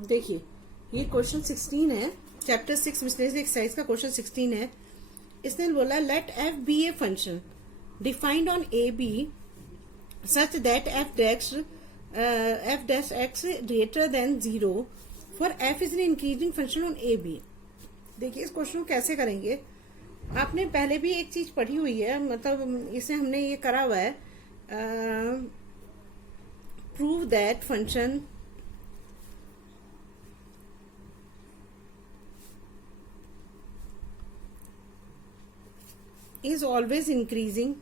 देखिए ये क्वेश्चन 16 है, चैप्टर 6 मिसलेनियस एक्सरसाइज का क्वेश्चन 16 है। इसने बोला let f be a function defined on a b such that f dash x greater than 0 for f is an increasing function on a b. देखिए इस question को कैसे करेंगे, आपने पहले भी एक चीज पढ़ी हुई है, मतलब इसे हमने ये करा हुआ है, prove that function is always increasing.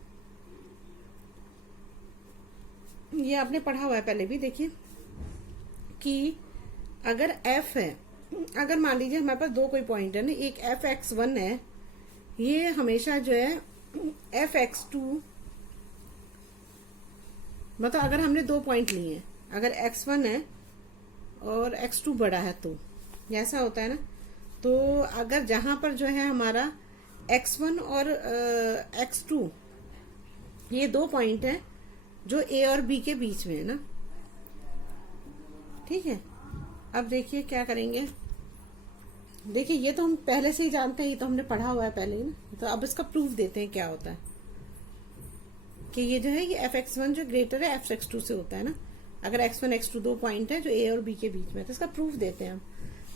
ये आपने पढ़ा हुआ है पहले भी। देखिए कि अगर f है, अगर मान लीजिए हमारे पास दो कोई पॉइंट है ना, एक f(x1) है, ये हमेशा जो है f(x2), मतलब अगर हमने दो पॉइंट लिए हैं, अगर x1 है और x2 बड़ा है तो ऐसा होता है ना। तो अगर जहां पर जो है हमारा x1 और x2 ये दो पॉइंट हैं जो a और b के बीच में है ना, ठीक है। अब देखिए क्या करेंगे, देखिए ये तो हम पहले से ही जानते हैं, ये तो हमने पढ़ा हुआ है पहले ही ना। तो अब इसका प्रूफ देते हैं क्या होता है कि ये जो है ये f(x1) जो ग्रेटर है f(x2) से होता है ना। अगर x1 x2 दो पॉइंट है जो a और b के बीच में, तो इसका प्रूफ देते हैं हम।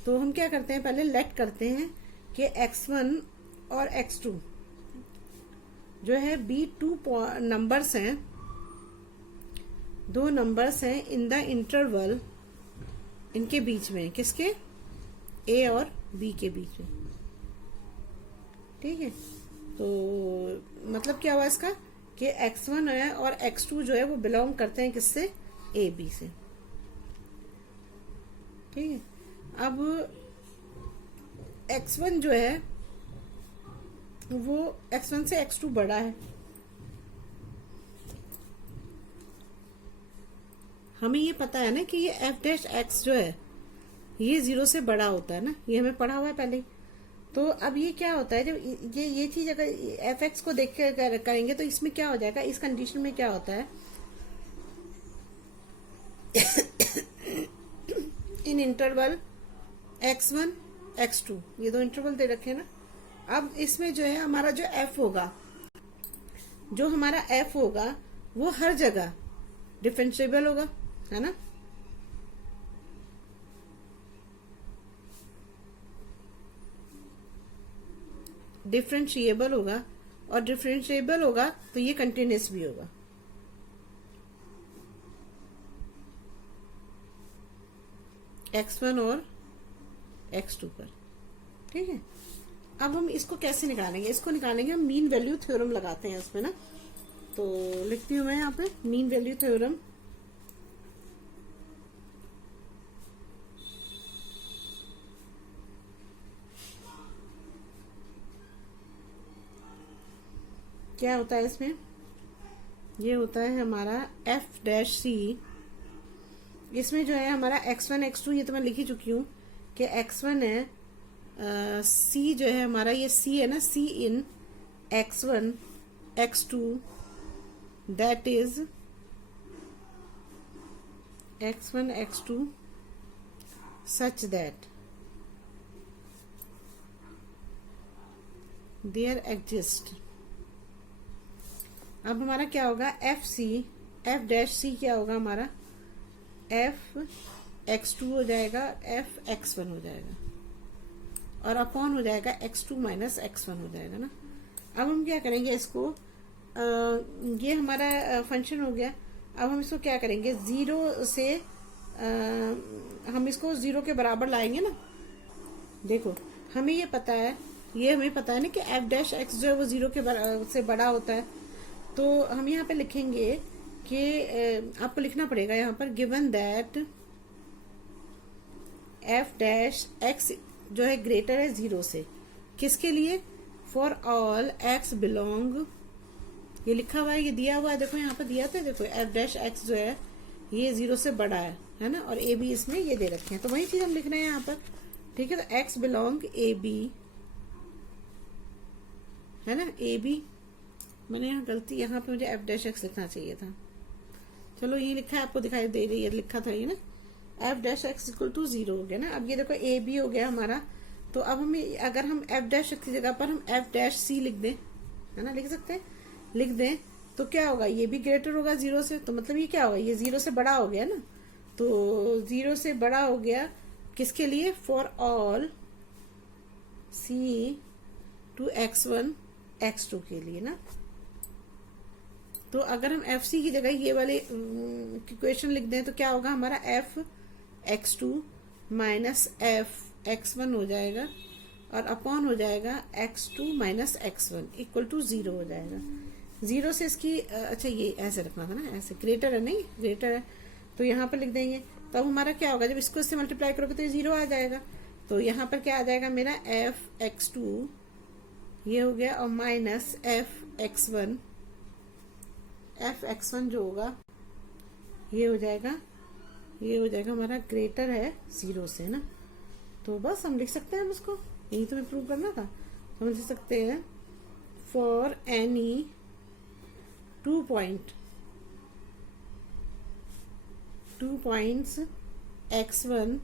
तो हम क्या करते हैं, पहले लेट करते हैं कि x1 और x2 जो है b2 नंबर्स हैं, दो नंबर्स हैं इन द इंटरवल, इनके बीच में, किसके, a और b के बीच में, ठीक है। तो मतलब क्या हुआ इसका कि x1 है और x2 जो है वो बिलोंग करते हैं किससे, a b से, ठीक है। अब x1 जो है वो x1 से x2 बड़ा है, हमें ये पता है ना कि ये f'(x) जो है ये 0 से बड़ा होता है ना, ये हमें पढ़ा हुआ है पहले ही। तो अब ये क्या होता है, जब ये चीज अगर f(x) को देख कर करेंगे तो इसमें क्या हो जाएगा, इस कंडीशन में क्या होता है इन इंटरवल x1 x2, ये दो इंटरवल दे रखे हैं ना। अब इसमें जो है हमारा जो f होगा, जो हमारा f होगा वो हर जगह डिफरेंशिएबल होगा, है ना। डिफरेंशिएबल होगा, और डिफरेंशिएबल होगा तो ये कंटिन्यूस भी होगा। x1 और x2 पर, ठीक है। अब हम इसको कैसे निकालेंगे, इसको निकालेंगे हम मीन वैल्यू थ्योरम लगाते हैं इसमें ना। तो लिखती हूं मैं यहाँ पे मीन वैल्यू थ्योरम। क्या होता है इसमें, ये होता है हमारा f'(c), इसमें जो है हमारा x1 x2 ये तो मैं लिख ही चुकी हूँ कि x1 है, c जो है हमारा ये c है ना, c in x1 x2 that is x1 x2 such that there exist. अब हमारा क्या होगा, f'(c) क्या होगा हमारा, f(x2) हो जाएगा, f(x1) हो जाएगा, और अपॉन हो जाएगा x2 माइनस x1 हो जाएगा ना। अब हम क्या करेंगे इसको, ये हमारा फंक्शन हो गया। अब हम इसको क्या करेंगे, 0 से हम इसको 0 के बराबर लाएंगे ना। देखो हमें ये पता है, ये हमें पता है ना कि f'(x) जो है वो 0 के से बड़ा होता है। तो हम यहाँ पे लिखेंगे कि आपको लिखना पड़ेगा यहाँ पर, गिवन दैट f'(x) जो है ग्रेटर है 0 से, किसके लिए, फॉर ऑल x बिलोंग, ये लिखा हुआ है, ये दिया हुआ है, देखो यहाँ पर दिया था, देखो f'(x) जो है ये 0 से बड़ा है ना, और a b इसमें ये दे रखे हैं, तो वही चीज हम लिख रहे हैं यहाँ पर, ठीक है। तो x बिलोंग a b, है ना, a b, मैंने यहाँ गलती, यहाँ पे मुझे f'(x) लिखना चाहिए था, चलो ये लिखा है, आपको दिखाई दे रही है, लिखा था ये ना, f dash x equal to 0 हो गया ना। अब ये देखो ए बी हो गया हमारा, तो अब हमें अगर हम एफ डैश की जगह पर हम एफ डैश सी लिख दें, है ना, लिख सकते हैं, लिख दें, तो क्या होगा, ये भी ग्रेटर होगा 0 से, तो मतलब ये क्या होगा, ये 0 से बड़ा हो गया ना, तो 0 से बड़ा हो गया किसके लिए, for all C to x1 x2 के लिए ना। तो अगर हम एफ सी की जगह ये वाले इक्वेशन लिख दें तो क्या होगा हमारा, F x2 minus F x1 हो जाएगा और अपॉन हो जाएगा x2 minus x1 equal to 0 हो जाएगा। 0 से इसकी अच्छा ये ऐसे रखना था ना, ऐसे ग्रेटर है, नहीं ग्रेटर है, तो यहाँ पर लिख देंगे। तो अब हमारा क्या होगा, जब इसको इससे मल्टीप्लाई करोगे तो ये 0 आ जाएगा, तो यहाँ पर क्या आ जाएगा मेरा एफ x2 ये हो गया और माइनस एफ x1 जो होगा ये हो जाएगा, ये हो जाएगा हमारा ग्रेटर है 0 से ना। तो बस हम लिख सकते हैं, हम इसको यही तो हमें प्रूव करना था, तो हम लिख सकते हैं फॉर एनी 2 पॉइंट्स x1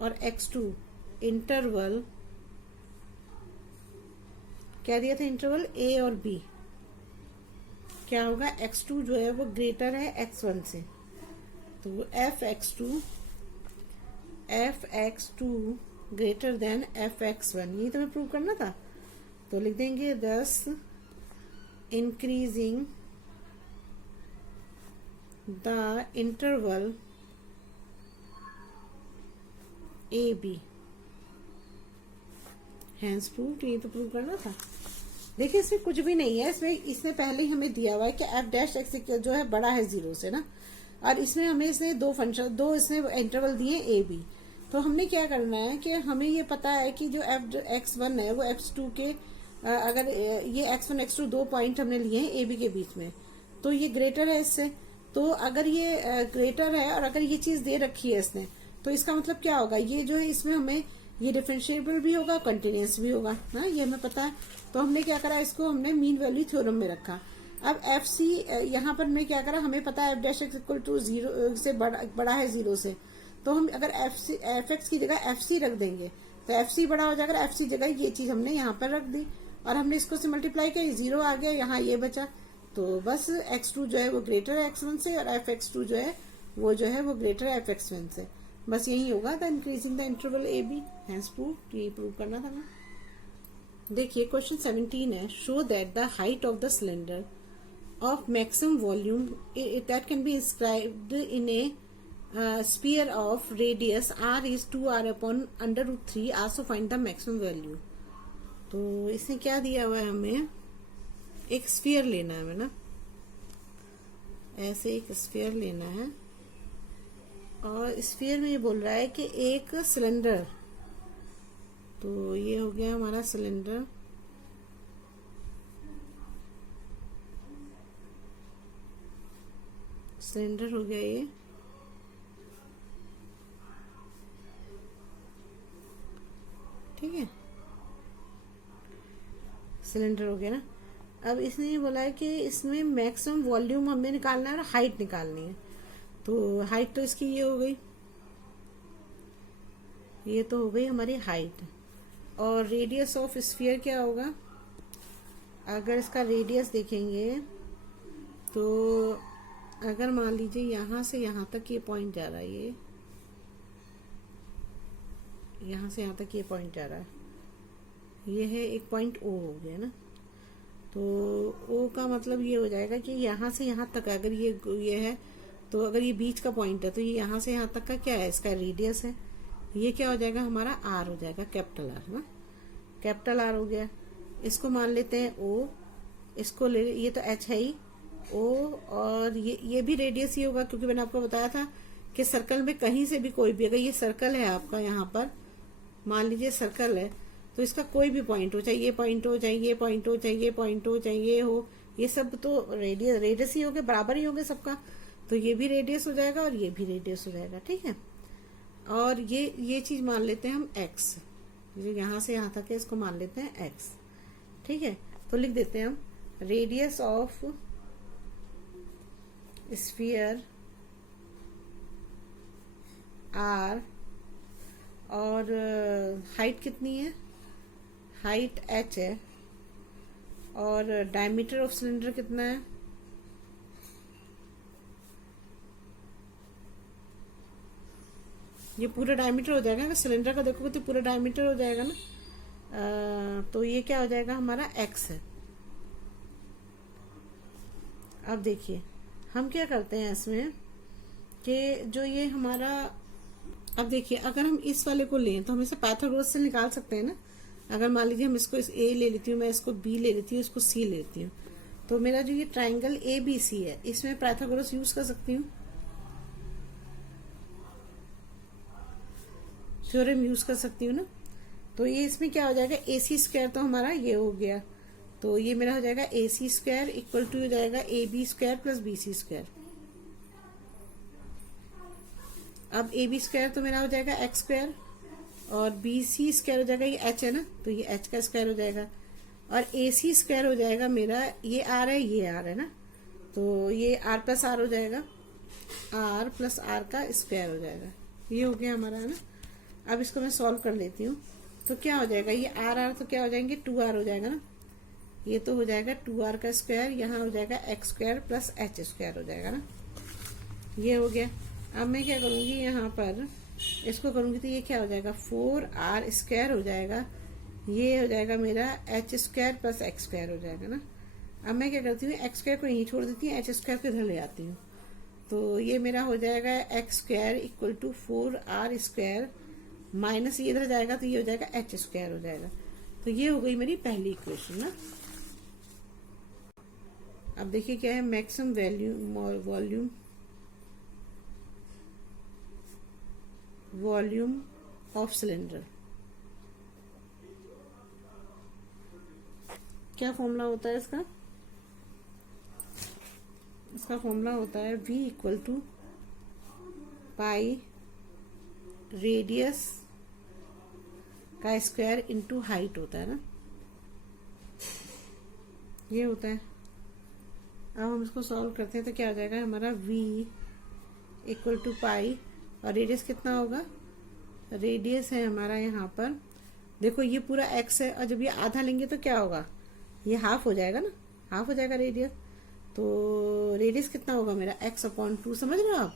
और x2 इंटरवल, क्या दिया था इंटरवल a और b, क्या होगा x2 जो है वो ग्रेटर है x1 से, तो f x two greater than f x1, यही तो हमें प्रूव करना था। तो लिख देंगे दस increasing the interval a b hence proved, ये तो प्रूव करना था। देखिए इसमें कुछ भी नहीं है, इसमें पहले ही हमें दिया हुआ है कि एफ डैश एक्स जो है बड़ा है 0 से ना, और इसमें हमें इसने दो इसने इंटरवल दिए ए बी। तो हमने क्या करना है कि हमें ये पता है कि जो एफ x1 है वो x2 के अगर ये x1 x2 2 पॉइंट हमने लिए हैं ए बी के बीच में, तो ये ग्रेटर है इससे। तो अगर ये ग्रेटर है और अगर ये चीज दे रखी है इसने, तो इसका मतलब क्या होगा, ये जो है इसमें हमें ये डिफरेंशिएबल भी होगा, कंटिन्यूस भी होगा ना, ये हमें पता है। तो हमने क्या करा, इसको हमने मीन वैल्यू थ्योरम में रखा। अब एफ सी यहाँ पर हमने क्या करा, हमें पता है f dash x equal to 0 से बड़ा है 0 से, तो हम अगर एफ एक्स की जगह एफ सी रख देंगे तो एफ सी बड़ा हो जाएगा, एफ सी जगह ये चीज हमने यहाँ पर रख दी और हमने इसको से मल्टीप्लाई किया, 0 आ गया, यहाँ ये बचा। तो बस x2 जो है वो ग्रेटर है x1 से और एफ x2 जो है वो ग्रेटर है एफ x1 से, बस यही होगा the increasing the interval a b hence proved, यही प्रूव करना था ना। देखिए क्वेश्चन 17 है, show that the height of the cylinder of maximum volume that can be inscribed in a sphere of radius r is 2r upon under root 3, also find the maximum value। तो इसने क्या दिया हुआ है, हमें एक sphere लेना है ना, ऐसे एक स्फीयर लेना है और स्फीयर में ये बोल रहा है कि एक सिलेंडर, तो ये हो गया हमारा सिलेंडर, हो गया ये, ठीक है, सिलेंडर हो गया ना। अब इसने ये बोला है कि इसमें मैक्सिमम वॉल्यूम हमें निकालना है और हाइट निकालनी है। तो हाइट तो इसकी ये हो गई, ये तो हो गई हमारी हाइट, और रेडियस ऑफ स्फीयर क्या होगा, अगर इसका रेडियस देखेंगे तो अगर मान लीजिए यहाँ से यहाँ तक ये पॉइंट जा रहा है, ये यहाँ से यहाँ तक ये पॉइंट जा रहा है, ये है एक पॉइंट ओ हो गया ना। तो ओ का मतलब ये हो जाएगा कि यहाँ से यहाँ तक अगर ये है, तो अगर ये बीच का पॉइंट है तो ये यहाँ से यहाँ तक का क्या है, इसका रेडियस है, ये क्या हो जाएगा हमारा आर हो जाएगा, कैपिटल आर ना, कैपिटल आर हो गया। इसको मान लेते हैं ओ, इसको ले, ये तो एच है ही, ओ, और ये भी रेडियस ही होगा, क्योंकि मैंने आपको बताया था कि सर्कल में कहीं से भी कोई भी, अगर ये सर्कल है आपका, यहाँ पर मान लीजिए सर्कल है, तो इसका कोई भी पॉइंट हो, चाहे ये पॉइंट हो, चाहे ये पॉइंट हो, चाहे ये पॉइंट हो, चाहे ये हो, ये सब तो रेडियस ही होंगे, बराबर ही होंगे सबका। तो ये भी रेडियस हो जाएगा और ये भी रेडियस हो जाएगा, ठीक है। और ये चीज मान लेते हैं हम एक्स, जो यहाँ से यहाँ तक है इसको मान लेते हैं एक्स, ठीक है। तो लिख देते हैं हम रेडियस ऑफ स्फीयर आर, और हाइट कितनी है, हाइट h है, और डायमीटर ऑफ सिलेंडर कितना है, ये पूरा डायमीटर हो जाएगा। अगर सिलेंडर का देखोगे तो पूरा डायमीटर हो जाएगा ना। तो ये क्या हो जाएगा, हमारा x है। अब देखिए हम क्या करते हैं इसमें कि जो ये हमारा, अब देखिए अगर हम इस वाले को लें तो हम इसे पाइथागोरस से निकाल सकते हैं ना। अगर मान लीजिए हम इसको इस a ले लेती हूँ, मैं इसको b ले लेती हूँ, इसको c ले लेती हूँ, तो मेरा जो ये ट्राइंगल ABC है इसमें पाइथागोरस यूज कर सकती हूँ, थ्योरम यूज कर सकती हूँ ना। तो ये इसमें क्या हो जाएगा, AC स्क्वायर तो हमारा ये हो गया, तो ये मेरा हो जाएगा AC स्क्वायर इक्वल टू हो जाएगा AB square plus BC square. अब AB स्क्वायर तो मेरा हो जाएगा x स्क्वायर, और BC स्क्वायर हो जाएगा, ये h है ना, तो ये h का स्क्वायर हो जाएगा, और AC स्क्वायर हो जाएगा मेरा, ये r है, ये r है ना, तो ये r प्लस r हो जाएगा, r प्लस r का स्क्वायर हो जाएगा। ये हो गया हमारा, है ना। अब इसको मैं सॉल्व कर लेती हूँ, तो क्या हो जाएगा, ये r तो क्या हो जाएंगे, 2r हो जाएगा ना, ये तो हो जाएगा 2r का स्क्वायर, यहाँ हो जाएगा x square plus h square हो जाएगा ना। ये हो गया। अब मैं क्या करूँगी, यहाँ पर इसको करूँगी तो ये क्या हो जाएगा, 4r स्क्वायर हो जाएगा, ये हो जाएगा मेरा h square plus x square हो जाएगा ना। अब मैं क्या करती हूँ, x स्क्वायर को यहीं छोड़ देती हूँ, h स्क्वायर को इधर ले आती हूँ, तो ये मेरा हो जाएगा x square equal to 4r square minus ये इधर जाएगा तो ये हो जाएगा h स्क्वायर हो जाएगा। तो ये हो गई मेरी पहली इक्वेशन ना। अब देखिए क्या है, मैक्सिमम वॉल्यूम ऑफ सिलेंडर, क्या फॉर्मूला होता है इसका, इसका फॉर्मूला होता है V equal to pi radius का स्क्वायर इनटू हाइट होता है ना, ये होता है। अब हम इसको सॉल्व करते हैं तो क्या हो जाएगा हमारा, V इक्वल टू पाई, और रेडियस कितना होगा, रेडियस है हमारा यहाँ पर, देखो ये पूरा x है, और जब ये आधा लेंगे तो क्या होगा, ये हाफ हो जाएगा ना, हाफ हो जाएगा रेडियस। तो रेडियस कितना होगा मेरा, x/2, समझ रहे हो आप।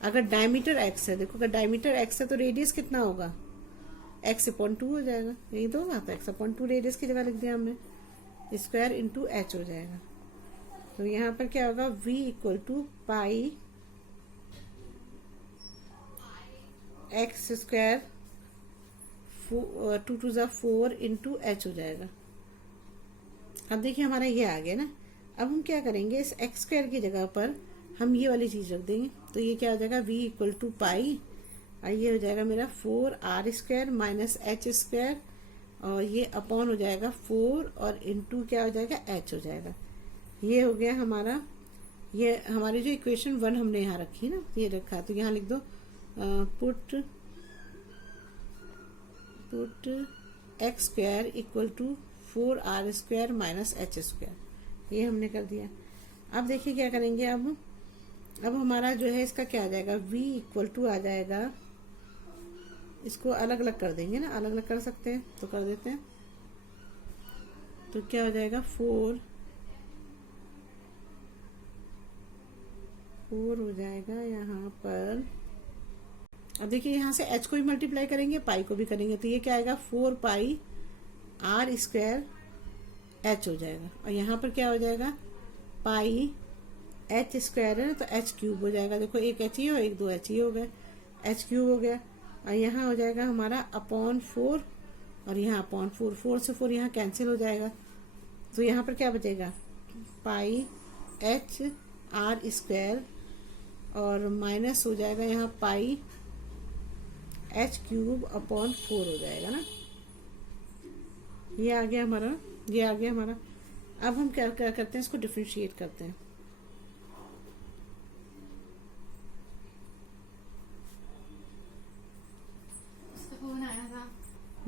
अगर डायमीटर x है, देखो अगर डायमीटर x है तो रेडियस कितना होगा, x/2 हो जाएगा, यही तो होगा, तो x/2 रेडियस की जगह लिख दिया हमने, स्क्वायर इंटू h हो जाएगा। तो यहाँ पर क्या होगा, v equal to pi x square 2 to 4 into h हो जाएगा। अब देखिए हमारा ये आ गया ना। अब हम क्या करेंगे, इस x स्क्वायर की जगह पर हम ये वाली चीज रख देंगे, तो ये क्या हो जाएगा, v इक्वल टू पाई, और ये हो जाएगा मेरा 4r square minus h square, और ये अपॉन हो जाएगा 4 और इंटू क्या हो जाएगा, h हो जाएगा। ये हो गया हमारा, ये हमारी जो इक्वेशन 1 हमने यहाँ रखी ना, ये रखा, तो यहाँ लिख दो put x square equal to 4r square minus h square, ये हमने कर दिया। अब देखिए क्या करेंगे, अब हमारा जो है इसका क्या आ जाएगा, v इक्वल टू आ जाएगा, इसको अलग अलग कर देंगे ना, अलग अलग कर सकते हैं तो कर देते हैं। तो क्या हो जाएगा, 4 हो जाएगा यहाँ पर। अब देखिए यहाँ से h को भी मल्टीप्लाई करेंगे, पाई को भी करेंगे, तो ये क्या आएगा, 4 पाई r स्क्वायर h हो जाएगा, और यहाँ पर क्या हो जाएगा, पाई h स्क्वायर है ना, तो h क्यूब हो जाएगा। देखो एक h ही हो, एक 2 h ही हो गए, h क्यूब हो गया, और यहाँ हो जाएगा हमारा अपॉन 4, और यहाँ अपॉन 4, 4 से 4 यहाँ कैंसिल हो जाएगा, तो यहाँ पर क्या बचेगा, पाई h r स्क्वायर, और माइनस हो जाएगा यहाँ पाई h क्यूब अपॉन 4 हो जाएगा ना। ये आ गया हमारा, ये आ गया हमारा। अब हम क्या करते हैं, इसको डिफरेंशिएट करते हैं।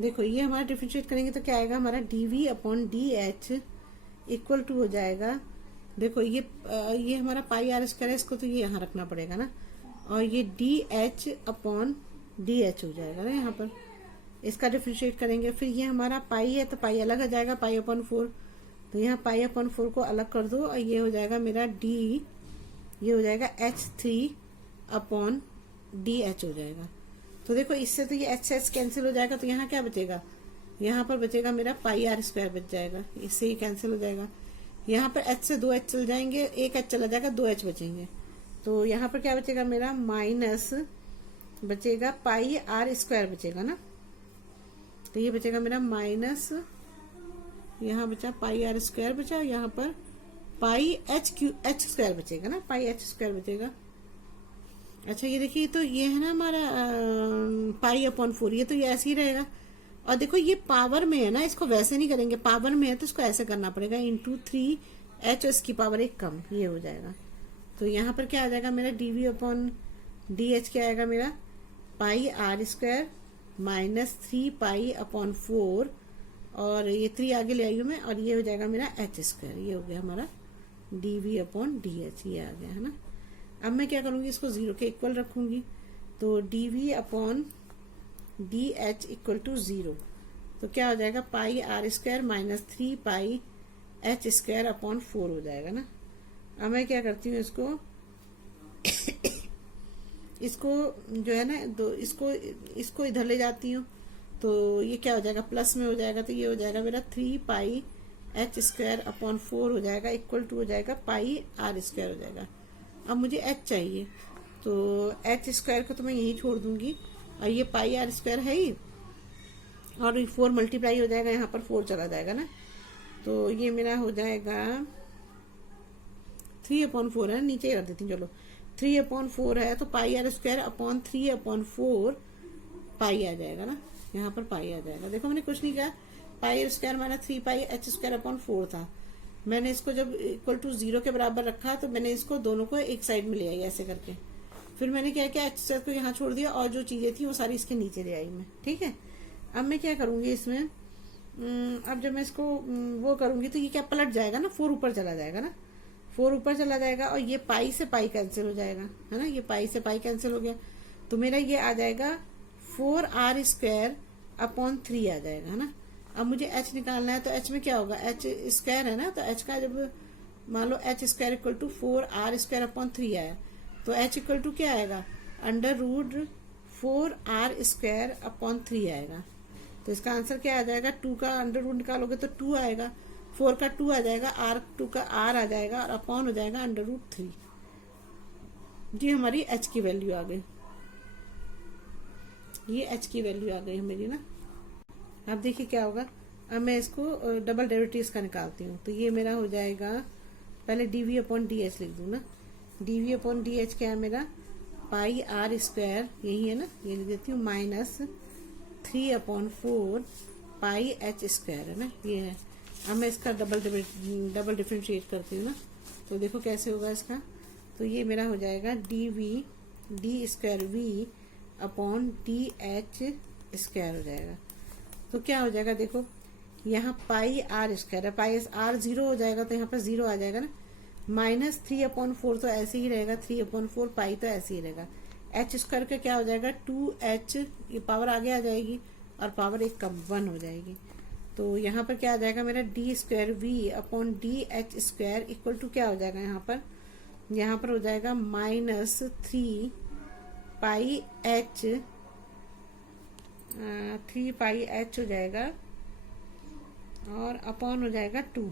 देखो ये हमारा डिफरेंशिएट करेंगे तो क्या आएगा हमारा, dv upon dh equal to हो जाएगा, देखो ये हमारा पाई r स्क्वायर है, इसको तो ये यहाँ रखना पड़ेगा ना, और ये D h upon d H हो जाएगा ना यहाँ पर। इसका डिफ्रेंशिएट करेंगे, फिर ये हमारा पाई है तो पाई अलग हो जाएगा, पाई अपॉन 4, तो यहाँ पाई अपॉन 4 को अलग कर दो और ये हो जाएगा मेरा डी, ये हो जाएगा h3 अपॉन डी एच हो जाएगा। तो देखो इससे तो ये एच एच कैंसिल हो जाएगा, तो यहाँ क्या बचेगा, यहाँ पर बचेगा मेरा पाई आर स्क्वायर बच जाएगा, इससे ही कैंसिल हो जाएगा। यहाँ पर h से 2h चल जाएंगे, एक h चला जाएगा, 2h बचेंगे, तो यहाँ पर क्या बचेगा मेरा माइनस बचेगा पाई आर स्क्वायर बचेगा ना, तो ये बचेगा मेरा माइनस, यहाँ बचा पाई आर स्क्वायर बचा, यहाँ पर पाई एच स्क्वायर बचेगा ना, पाई एच स्क्वायर बचेगा। अच्छा ये देखिए, तो ये है ना हमारा पाई अपॉन 4, ये तो ये ऐसे ही रहेगा। और देखो ये पावर में है ना, इसको वैसे नहीं करेंगे, पावर में है तो इसको ऐसे करना पड़ेगा, इंटू 3h इसकी पावर 1 कम, ये हो जाएगा। तो यहाँ पर क्या आ जाएगा मेरा डीवी अपॉन डी एच क्या आएगा मेरा pi r square minus 3 pi upon 4, और ये 3 आगे ले आई हूँ मैं, और ये हो जाएगा मेरा एच स्क्वायर, ये हो गया हमारा डीवी अपॉन डी एच, ये आ गया है ना। अब मैं क्या करूंगी, इसको 0 के इक्वल रखूंगी, तो dv upon d h equal to 0, तो क्या हो जाएगा pi r square minus 3 pi h square upon 4 हो जाएगा ना। अब मैं क्या करती हूँ, इसको जो है ना, तो इसको इधर ले जाती हूँ, तो ये क्या हो जाएगा प्लस में हो जाएगा, तो ये हो जाएगा मेरा 3 पाई एच स्क्वायर अपॉन 4 हो जाएगा, इक्वल टू हो जाएगा पाई आर स्क्वायर हो जाएगा। अब मुझे h चाहिए, तो h स्क्वायर को तो मैं यही छोड़ दूंगी, और ये पाई आर स्क्वायर है ही, और 4 मल्टीप्लाई हो जाएगा, यहाँ पर 4 चला जाएगा ना, तो ये मेरा हो जाएगा 3/4 है, नीचे ही रख देती हूँ, चलो 3/4 है, तो पाई आर स्क्वायर अपॉन 3/4 पाई आ जाएगा ना, यहाँ पर पाई आ जाएगा। देखो मैंने कुछ नहीं किया, pi r square minus 3 pi h square upon 4 था, मैंने इसको जब इक्वल टू 0 के बराबर रखा, तो मैंने इसको दोनों को एक साइड में ले आई ऐसे करके, फिर मैंने क्या किया एच स्क्वायर को यहाँ छोड़ दिया, और जो चीजें थी वो सारी इसके नीचे ले आई मैं, ठीक है। अब मैं क्या करूंगी इसमें, अब जब मैं इसको वो करूंगी तो ये क्या पलट जाएगा ना, 4 ऊपर चला जाएगा ना, 4 ऊपर चला जाएगा, और ये पाई से पाई कैंसिल हो जाएगा, है ना, ये पाई से पाई कैंसिल हो गया, तो मेरा ये आ जाएगा 4r स्क्वायर अपॉन 3 आ जाएगा, है ना। अब मुझे h निकालना है, तो h में क्या होगा, h स्क्वायर है ना, तो h का जब मान लो h square equal to 4r square upon 3 आया, तो h इक्वल टू क्या आएगा, under root 4r square upon 3 आएगा। तो इसका आंसर क्या आ जाएगा, 2 का अंडर रूट निकालोगे तो 2 आएगा, 4 का 2 आ जाएगा, r2 का r आ जाएगा, और अपॉन हो जाएगा अंडर रूट 3। जी हमारी h की वैल्यू आ गई, ये h की वैल्यू आ गई मेरी ना। अब देखिए क्या होगा, अब मैं इसको डबल डेरिवेटिव्स का निकालती हूँ, तो ये मेरा हो जाएगा, पहले डीवी अपॉन डी एच लिख दूँ ना, डीवी अपॉन डी एच क्या है मेरा पाई आर स्क्वायर, यही है ना, ये लिख देती हूँ माइनस 3/4 पाई एच स्क्वायर है ना, ये है। अब मैं इसका डबल डिफ्रेंशिएट करती हूँ ना, तो देखो कैसे होगा इसका, तो ये मेरा हो जाएगा d square v upon d h square हो जाएगा। तो क्या हो जाएगा, देखो यहाँ पाई आर स्क्वायर है, पाई आर 0 हो जाएगा, तो यहाँ पर 0 आ जाएगा ना, माइनस 3/4 तो ऐसे ही रहेगा, 3/4 पाई तो ऐसे ही रहेगा, एच स्क्वायर का क्या हो जाएगा 2h, ये पावर आगे आ जाएगी, और पावर 1 कम 1 हो जाएगी, तो यहाँ पर क्या आ जाएगा मेरा d square v upon d h square equal to क्या हो जाएगा, यहाँ पर हो जाएगा माइनस 3 पाई एच हो जाएगा, और अपॉन हो जाएगा 2,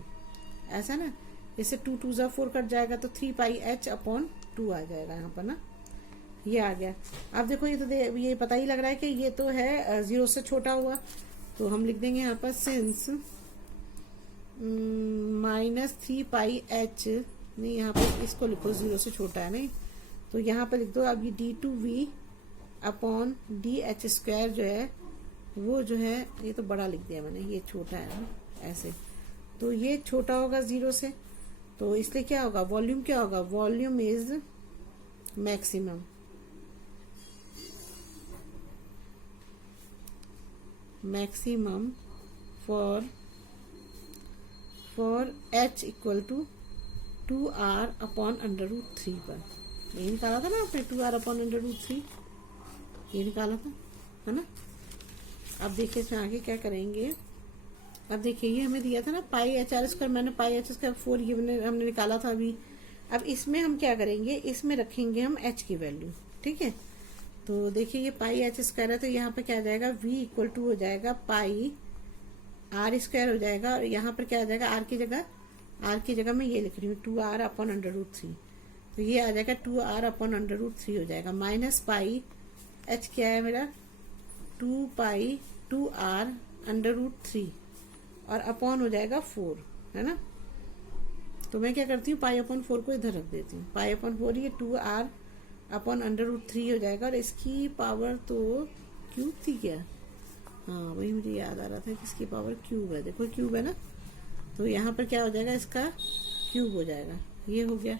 ऐसा ना, इससे 2 2 जा 4 कट जाएगा, तो 3 पाई एच अपॉन 2 आ जाएगा यहाँ पर ना, ये आ गया। अब देखो ये तो ये पता ही लग रहा है कि ये तो है 0 से छोटा हुआ, तो हम लिख देंगे यहाँ पर सिंस माइनस 3 पाई एच, नहीं यहाँ पर इसको लिखो 0 से छोटा है नहीं, तो यहाँ पर लिख दो अब ये d2v upon d h square जो है वो जो है, ये तो बड़ा लिख दिया मैंने, ये छोटा है ना ऐसे, तो ये छोटा होगा 0 से, तो इसलिए क्या होगा, वॉल्यूम क्या होगा, volume is maximum, maximum for h equal to 2r upon under root 3 पर, ये निकाला था ना आपने 2r/√3, ये निकाला था, है ना। अब देखिए इसमें आगे क्या करेंगे। अब देखिए ये हमें दिया था ना πh² मैंने πh² 4 ये हमने निकाला था अभी। अब इसमें हम क्या करेंगे, इसमें रखेंगे हम h की वैल्यू, ठीक है। तो देखिए ये πh² है तो यहाँ पर क्या आ जाएगा, v इक्वल टू हो जाएगा πr² हो जाएगा, और यहाँ पर क्या आ जाएगा, r की जगह मैं ये लिख रही हूँ 2r/√3, तो ये आ जाएगा 2r/√3 हो जाएगा, माइनस पाई h क्या है मेरा 2r/√3 और अपॉन हो जाएगा 4, है ना। तो मैं क्या करती हूँ π/4 को इधर रख देती हूँ, π/4 ये 2r/√3 हो जाएगा, और इसकी पावर तो क्यूब थी क्या, हाँ वही मुझे याद आ रहा था कि इसकी पावर क्यूब है, देखो क्यूब है ना, तो यहाँ पर क्या हो जाएगा, इसका क्यूब हो जाएगा, ये हो गया।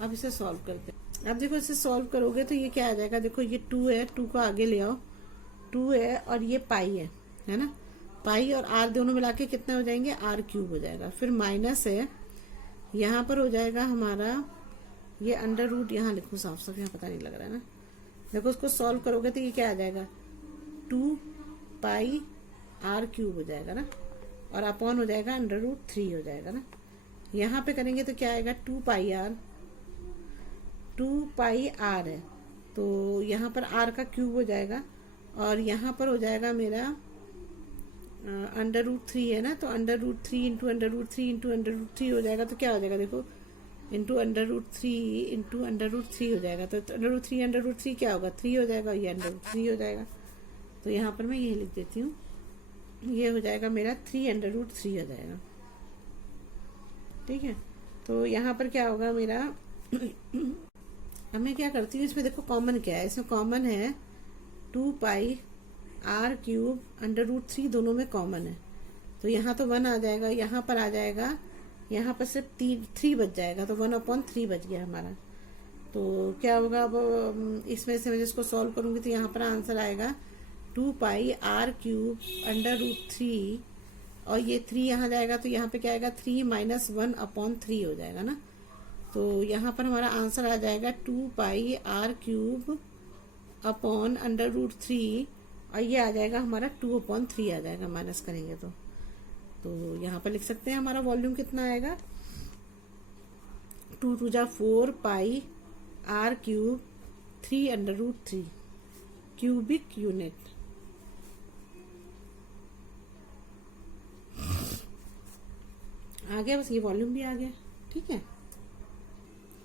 अब इसे सॉल्व करते हैं। अब देखो इसे सॉल्व करोगे तो ये क्या आ जाएगा, देखो ये 2 है, 2 को आगे ले आओ, 2 है और ये पाई है ना, पाई और आर दोनों मिला के कितने हो जाएंगे, r³ हो जाएगा। फिर माइनस है, यहाँ पर हो जाएगा हमारा ये अंडर रूट, यहाँ लिखो साफ साफ, यहाँ पता नहीं लग रहा है ना, देखो उसको सॉल्व करोगे तो ये क्या आ जाएगा 2πr³ हो जाएगा ना, और अपॉन हो जाएगा अंडर√3 हो जाएगा ना। यहाँ पे करेंगे तो क्या आएगा 2πr है, तो यहाँ पर r का क्यूब हो जाएगा, और यहाँ पर हो जाएगा मेरा अंडर√3 है ना, तो अंडर√3 इंटू अंडर√3 इंटू अंडर√3 हो जाएगा, तो क्या हो जाएगा देखो इंटू अंडर√3 इंटू अंडर√3 हो जाएगा, तो अंडर√3 क्या होगा 3 हो जाएगा, ये अंडर√3 हो जाएगा, तो यहाँ पर मैं ये लिख देती हूँ, ये हो जाएगा मेरा 3 अंडर√3 हो जाएगा, ठीक है। तो यहाँ पर क्या होगा मेरा अब मैं क्या करती हूँ, इसमें देखो कॉमन क्या है, इसमें कॉमन है 2πr³ अंडर√3 दोनों में कॉमन है, तो यहाँ तो 1 आ जाएगा, यहाँ पर आ जाएगा, यहाँ पर सिर्फ 3 बच जाएगा, तो 1/3 बच गया हमारा। तो क्या होगा, अब इसमें से मैं जिसको सॉल्व करूंगी तो यहाँ पर आंसर आएगा 2πr³ अंडर√3, और ये 3 यहाँ जाएगा तो यहाँ पे क्या आएगा 3 - 1/3 हो जाएगा ना, तो यहाँ पर हमारा आंसर आ जाएगा 2πr³ अपॉन अंडर√3, और ये आ जाएगा हमारा 2/3 आ जाएगा, माइनस करेंगे तो यहाँ पर लिख सकते हैं हमारा वॉल्यूम कितना आएगा 2 × 4 πr³ 3 अंडर√3 क्यूबिक यूनिट। आ गया, बस ये वॉल्यूम भी आ गया, ठीक है।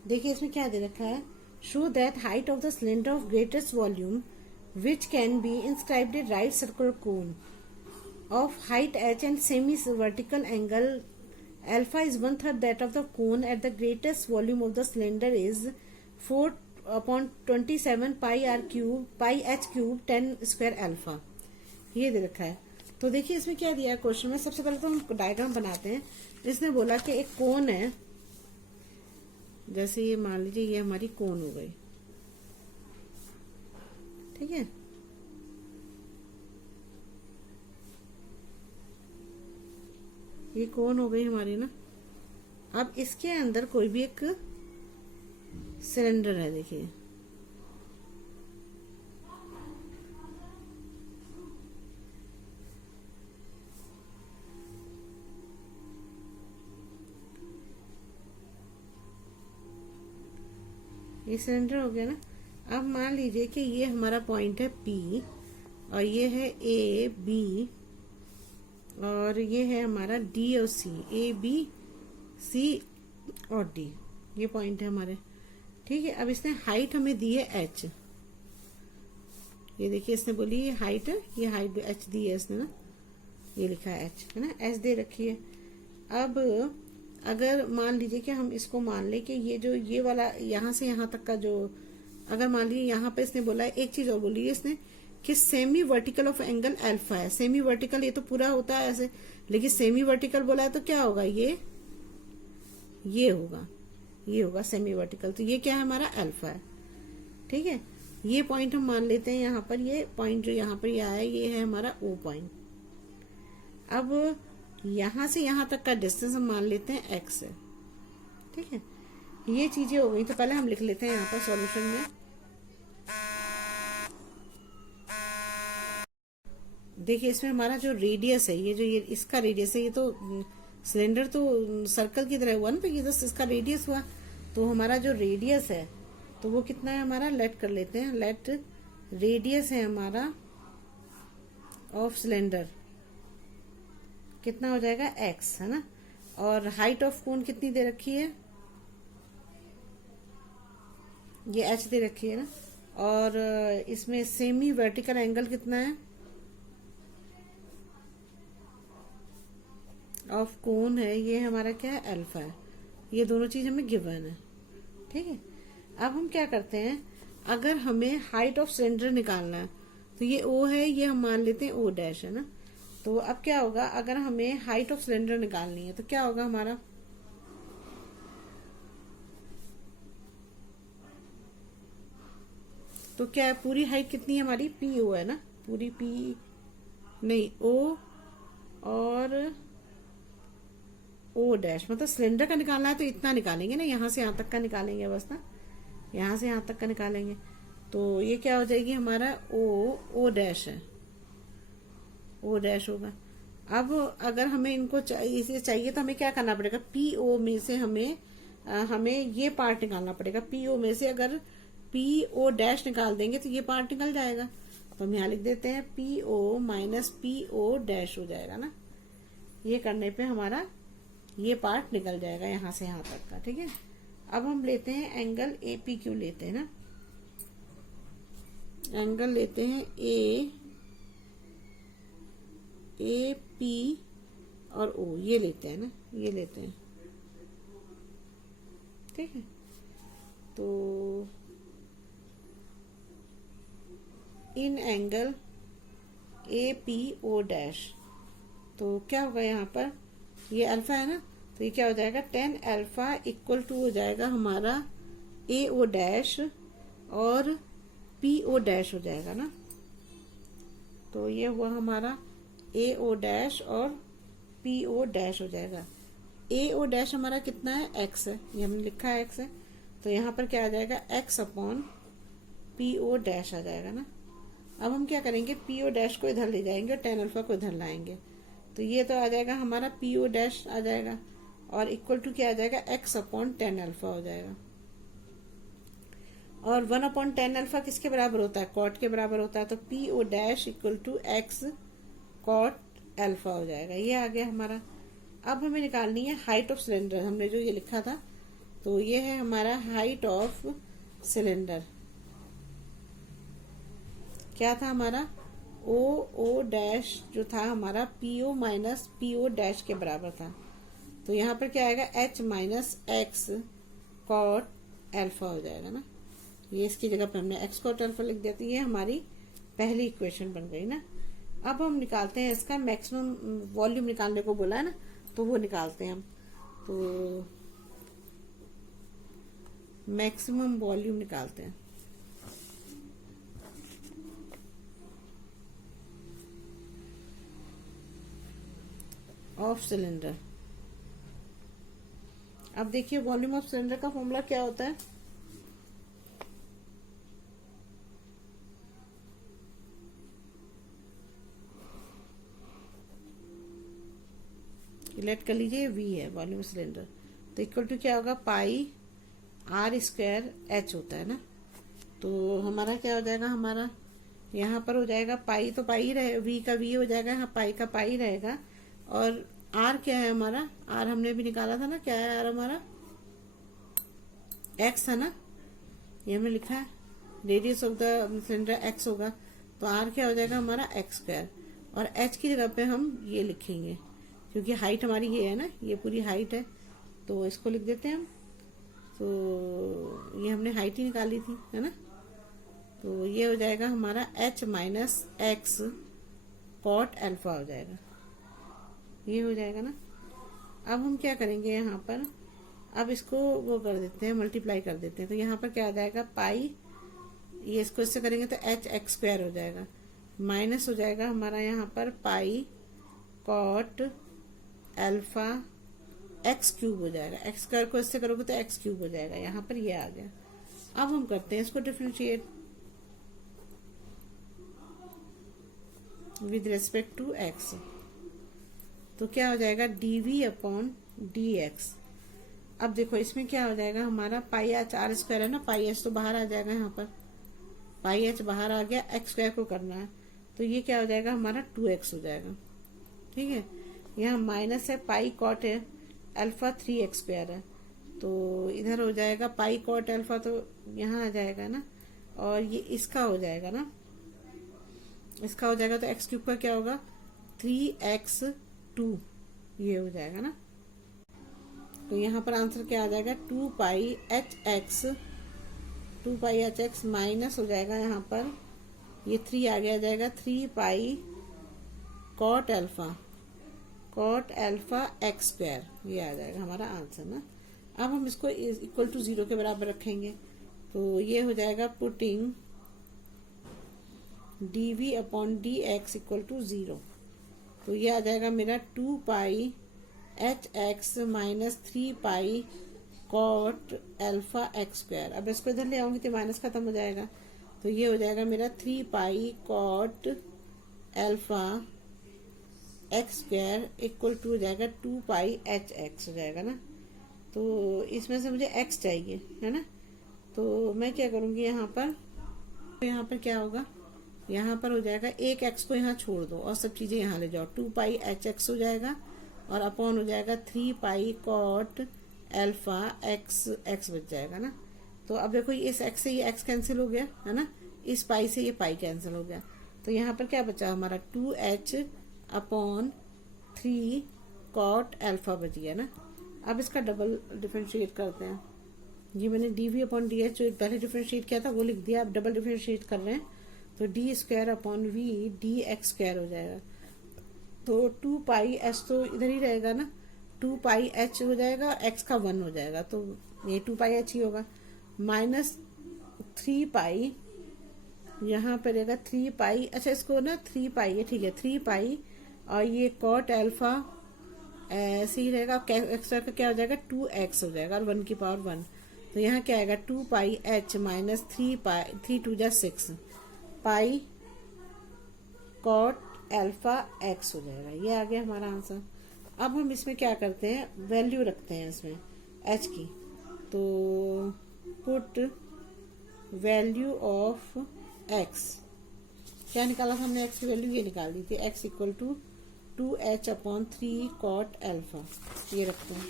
देखिए इसमें क्या दे रखा है, show that height of the cylinder of greatest volume which can be inscribed A right circular cone of height h and semi vertical angle alpha is 1/3 that of the cone at the greatest volume of the cylinder is 4/27 πh³ 10 square alpha, ये दे रखा है। तो देखिए इसमें क्या दिया है question में, सबसे पहले तो हम डायग्राम बनाते हैं। इसने बोला कि एक कोन है, जैसे ये मान लीजिए ये हमारी कोन हो गई, ठीक है, ये कोन हो गई हमारी ना। अब इसके अंदर कोई भी एक सिलेंडर है, देखिए ये सिलेंडर हो गया ना। अब मान लीजिए कि ये हमारा पॉइंट है P और ये है A B और ये है हमारा D और C, A B C और D, ये पॉइंट है हमारे, ठीक है। अब इसने हाइट हमें दी है H, ये देखिए इसने बोली ये हाइट है, ये हाइट H दी है इसने ना, ये लिखा है H है ना, H दे रखी है। अब अगर मान लीजिए कि हम इसको मान ले कि ये जो ये वाला यहाँ से यहाँ तक का जो, अगर मान लीजिए यहाँ पे इसने बोला है, एक चीज और बोली है इसने कि semi vertical of angle alpha है। सेमी वर्टिकल ये तो पूरा होता है ऐसे, लेकिन सेमी वर्टिकल बोला है तो क्या होगा, ये होगा, ये होगा सेमी वर्टिकल, तो ये क्या है हमारा अल्फा है, ठीक है। ये पॉइंट हम मान लेते हैं यहाँ पर, ये पॉइंट जो यहाँ पर ये आया ये है हमारा O पॉइंट। अब यहाँ से यहाँ तक का डिस्टेंस हम मान लेते हैं x है, ठीक है। ये चीजें हो गई, तो पहले हम लिख लेते हैं यहाँ पर सॉल्यूशन में। देखिए इसमें हमारा जो रेडियस है, ये जो ये इसका रेडियस है, ये तो सिलेंडर तो सर्कल की तरह हुआ ना, तो ये जस्ट इसका रेडियस हुआ। तो हमारा जो रेडियस है तो वो कितना है हमारा, लेट कर लेते हैं, लेट रेडियस है हमारा ऑफ सिलेंडर कितना हो जाएगा, x है ना। और हाइट ऑफ कोन कितनी दे रखी है, ये h दे रखी है ना। और इसमें सेमी वर्टिकल एंगल कितना है ऑफ कोन है, ये हमारा क्या है, अल्फा है। ये दोनों चीज हमें गिवन है, ठीक है। अब हम क्या करते हैं, अगर हमें हाइट ऑफ सिलेंडर निकालना है तो ये O है, ये हम मान लेते हैं O डैश है ना। तो अब क्या होगा, अगर हमें हाइट ऑफ सिलेंडर निकालनी है तो क्या होगा हमारा, तो क्या है, पूरी हाइट कितनी है हमारी, PO है ना, पूरी P नहीं O और O डैश, मतलब सिलेंडर का निकालना है तो इतना निकालेंगे ना, यहाँ से यहाँ तक का निकालेंगे बस ना, यहाँ से यहाँ तक का निकालेंगे। तो ये क्या हो जाएगी हमारा O डैश है, O डैश होगा। अब अगर हमें इनको इसे चाहिए तो हमें क्या करना पड़ेगा, PO में से हमें ये पार्ट निकालना पड़ेगा। PO में से अगर PO डैश निकाल देंगे तो ये पार्ट निकल जाएगा। तो हम यहाँ लिख देते हैं PO माइनस PO डैश हो जाएगा ना। ये करने पे हमारा ये पार्ट निकल जाएगा यहाँ से यहाँ तक का, ठीक है। अब हम लेते हैं एंगल APQ लेते हैं ना, एंगल लेते हैं AP और O, ये लेते हैं ना, ये लेते हैं, ठीक है। तो इन एंगल APO डैश, तो क्या होगा यहाँ पर, ये अल्फा है ना, तो ये क्या हो जाएगा, 10 अल्फा इक्वल टू हो जाएगा हमारा AO डैश और PO डैश हो जाएगा ना। तो ये हुआ हमारा AO डैश और PO डैश हो जाएगा। AO डैश हमारा कितना है, x है, ये हमने लिखा है x है। तो यहाँ पर क्या आ जाएगा, x अपॉन PO डैश आ जाएगा ना। अब हम क्या करेंगे, PO डैश को इधर ले जाएंगे और 10 अल्फा को इधर लाएंगे, तो ये तो आ जाएगा हमारा PO डैश आ जाएगा और इक्वल टू क्या आ जाएगा, x अपॉन 10 अल्फा हो जाएगा। और 1 अपॉन 10 अल्फा किसके बराबर होता है, कॉट के बराबर होता है। तो PO dash equal to x cot alpha हो जाएगा, ये आ गया हमारा। अब हमें निकालनी है हाइट ऑफ सिलेंडर, हमने जो ये लिखा था, तो ये है हमारा हाइट ऑफ सिलेंडर। क्या था हमारा, O डैश जो था हमारा PO माइनस PO डैश के बराबर था। तो यहाँ पर क्या आएगा, H minus x cot alpha हो जाएगा ना। ये इसकी जगह पे हमने x कॉट अल्फा लिख दिया, तो ये हमारी पहली इक्वेशन बन गई ना। अब हम निकालते हैं इसका मैक्सिमम वॉल्यूम, निकालने को बोला है ना, तो वो निकालते हैं हम। तो मैक्सिमम वॉल्यूम निकालते हैं, ऑफ सिलेंडर। अब देखिए वॉल्यूम ऑफ सिलेंडर का फॉर्मूला क्या होता है, लेट कर लीजिए, V है वॉल्यूम सिलेंडर, तो इक्वल टू क्या होगा, पाई R स्क्वायर H होता है ना। तो हमारा क्या हो जाएगा, हमारा यहाँ पर हो जाएगा पाई, तो पाई रहे, V का V हो जाएगा, यहाँ पाई का पाई रहेगा। और R क्या है हमारा, R हमने भी निकाला था ना, क्या है R हमारा, X है ना, ये हमने लिखा है, radius of the cylinder X होगा। तो R क्या हो जाएगा हमारा, x स्क्वायर, और H की जगह पे हम ये लिखेंगे, क्योंकि हाइट हमारी ये है ना, ये पूरी हाइट है, तो इसको लिख देते हैं हम। तो ये हमने हाइट ही निकाली थी, है ना। तो ये हो जाएगा हमारा H minus x cot alpha हो जाएगा, ये हो जाएगा ना। अब हम क्या करेंगे यहाँ पर, अब इसको वो कर देते हैं, मल्टीप्लाई कर देते हैं। तो यहाँ पर क्या आ जाएगा, पाई, ये इसको इससे करेंगे तो H एक्स स्क्वायर हो जाएगा, माइनस हो जाएगा हमारा यहाँ पर पाई कॉट अल्फा एक्स क्यूब हो जाएगा। एक्स स्क्वायर को इससे करोगे तो एक्स क्यूब हो जाएगा, यहाँ पर ये आ गया। अब हम करते हैं इसको differentiate with respect to x. तो क्या हो जाएगा dv अपॉन dx। अब देखो इसमें क्या हो जाएगा हमारा पाई एच आर स्क्वायर है ना, पाई एच तो बाहर आ जाएगा, यहाँ पर पाई एच बाहर आ गया, एक्स स्क्वायर को करना है तो ये क्या हो जाएगा हमारा 2x हो जाएगा। ठीक है, यहाँ माइनस है पाई कॉट है अल्फा 3x स्क्वायर है, तो इधर हो जाएगा पाई कॉट अल्फा, तो यहाँ आ जाएगा ना, और ये इसका हो जाएगा ना, इसका हो जाएगा तो एक्स क्यूब का क्या होगा 3x2, ये हो जाएगा ना। तो यहाँ पर आंसर क्या आ जाएगा 2 पाई एच एक्स माइनस हो जाएगा यहाँ पर ये 3 आ गया जाएगा 3 pi cot alpha x square, ये आ जाएगा हमारा आंसर ना। अब हम इसको इक्वल टू 0 के बराबर रखेंगे तो ये हो जाएगा putting dv upon dx equal to 0। तो ये आ जाएगा मेरा 2 pi h x minus 3 pi cot alpha x square. अब इसको इधर ले आऊंगी तो माइनस खत्म हो जाएगा, तो ये हो जाएगा मेरा 3 pi cot alpha x square equal to हो जाएगा 2 पाई एच एक्स हो जाएगा ना। तो इसमें से मुझे x चाहिए है ना, तो मैं क्या करूंगी यहाँ पर, तो यहाँ पर क्या होगा, यहाँ पर हो जाएगा एक x को यहाँ छोड़ दो और सब चीजें यहाँ ले जाओ, 2 पाई एच एक्स हो जाएगा और अपॉन हो जाएगा 3 pi cot alpha x x बच जाएगा ना। तो अब देखो इस x से ये x कैंसिल हो गया है ना, इस पाई से ये पाई कैंसिल हो गया, तो यहाँ पर क्या बचा हमारा 2h अपॉन 3 कॉट अल्फा बच गया ना। अब इसका डबल डिफरेंशिएट करते हैं, ये मैंने dv अपॉन dh जो पहले डिफरेंशिएट किया था वो लिख दिया, अब डबल डिफरेंशिएट कर रहे हैं तो d square upon v d x square हो जाएगा। तो 2 पाई एच तो इधर ही रहेगा ना, 2 पाई एच हो जाएगा, एक्स का 1 हो जाएगा तो ये 2 पाई एच ही होगा, माइनस 3 पाई यहाँ पर रहेगा 3 पाई, अच्छा इसको ना 3 पाई है, ठीक है 3 पाई और ये कॉट अल्फा ऐसे ही रहेगा, एक्स्ट्रा का क्या हो जाएगा 2x हो जाएगा और 1 की पावर 1, तो यहाँ क्या आएगा 2 पाई एच माइनस 3 पाई 3 2 जा 6 पाई कॉट अल्फा एक्स हो जाएगा, ये आ गया हमारा आंसर। अब हम इसमें क्या करते हैं, वैल्यू रखते हैं इसमें h की, तो पुट वैल्यू ऑफ x, क्या निकाला था हमने x की वैल्यू, ये निकाल दी थी x equal to 2h upon 3 cot alpha, ये रखते हैं।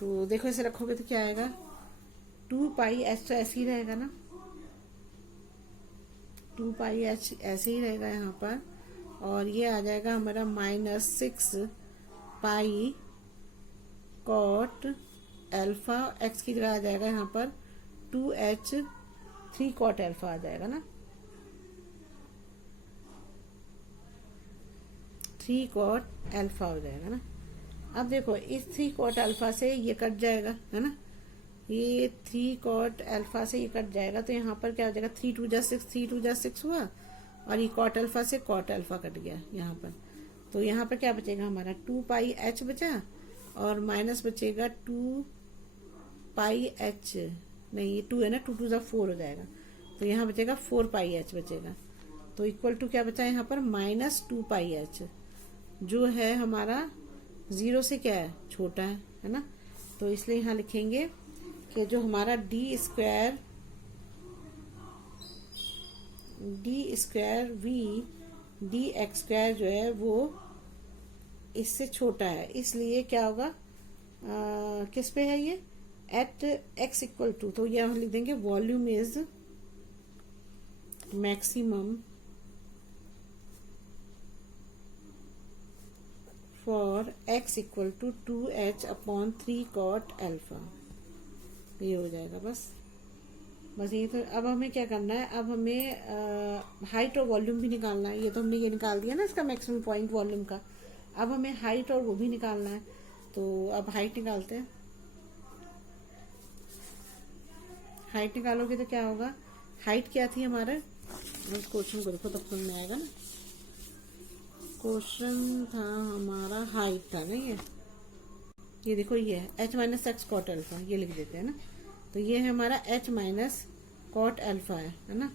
तो देखो इसे रखोगे तो क्या आएगा 2 पाई एच तो ऐसे ही रहेगा ना, 2 पाई एच ऐसे ही रहेगा यहाँ पर, और ये आ जाएगा हमारा माइनस 6 पाई कॉट अल्फा एक्स की जगह आ जाएगा यहाँ पर 2h 3 कॉट अल्फा आ जाएगा ना, 3 कॉट अल्फा हो जाएगा ना। अब देखो इस 3 कॉट अल्फा से ये कट जाएगा है ना, ये 3 कॉट अल्फा से ये कट जाएगा, तो यहाँ पर क्या हो जाएगा 3 2 जा 6 3 2 जा 6 हुआ, और ये कॉट अल्फा से कॉट अल्फा कट गया यहाँ पर, तो यहाँ पर क्या बचेगा हमारा 2 पाई एच बचा और माइनस बचेगा 2 पाई एच, नहीं ये 2 है ना, 2 2 जा 4 हो जाएगा, तो यहाँ बचेगा 4 पाई एच बचेगा, तो इक्वल टू क्या बचा यहाँ पर माइनस 2 पाई एच, जो है हमारा 0 से क्या है छोटा है ना, तो इसलिए यहाँ लिखेंगे कि जो हमारा d square v d x square जो है वो इससे छोटा है, इसलिए क्या होगा किस पे है ये एट एक्स इक्वल टू, तो ये हम लिख देंगे volume is maximum for x equal to 2h upon 3 cot alpha, ये हो जाएगा बस ये। तो अब हमें क्या करना है, अब हमें हाइट और वॉल्यूम भी निकालना है, ये तो हमने ये निकाल दिया ना इसका मैक्सिमम पॉइंट वॉल्यूम का, अब हमें हाइट और वो भी निकालना है, तो अब हाइट निकालते हैं। हाइट निकालोगे तो क्या होगा, हाइट क्या थी हमारा, क्वेश्चन को देखो तब समझ में आएगा ना, क्वेश्चन था हमारा हाइट था नहीं है, ये देखो ये है h minus x cot alpha, ये लिख देते हैं ना। तो ये है हमारा एच माइनस कॉट अल्फा है ना।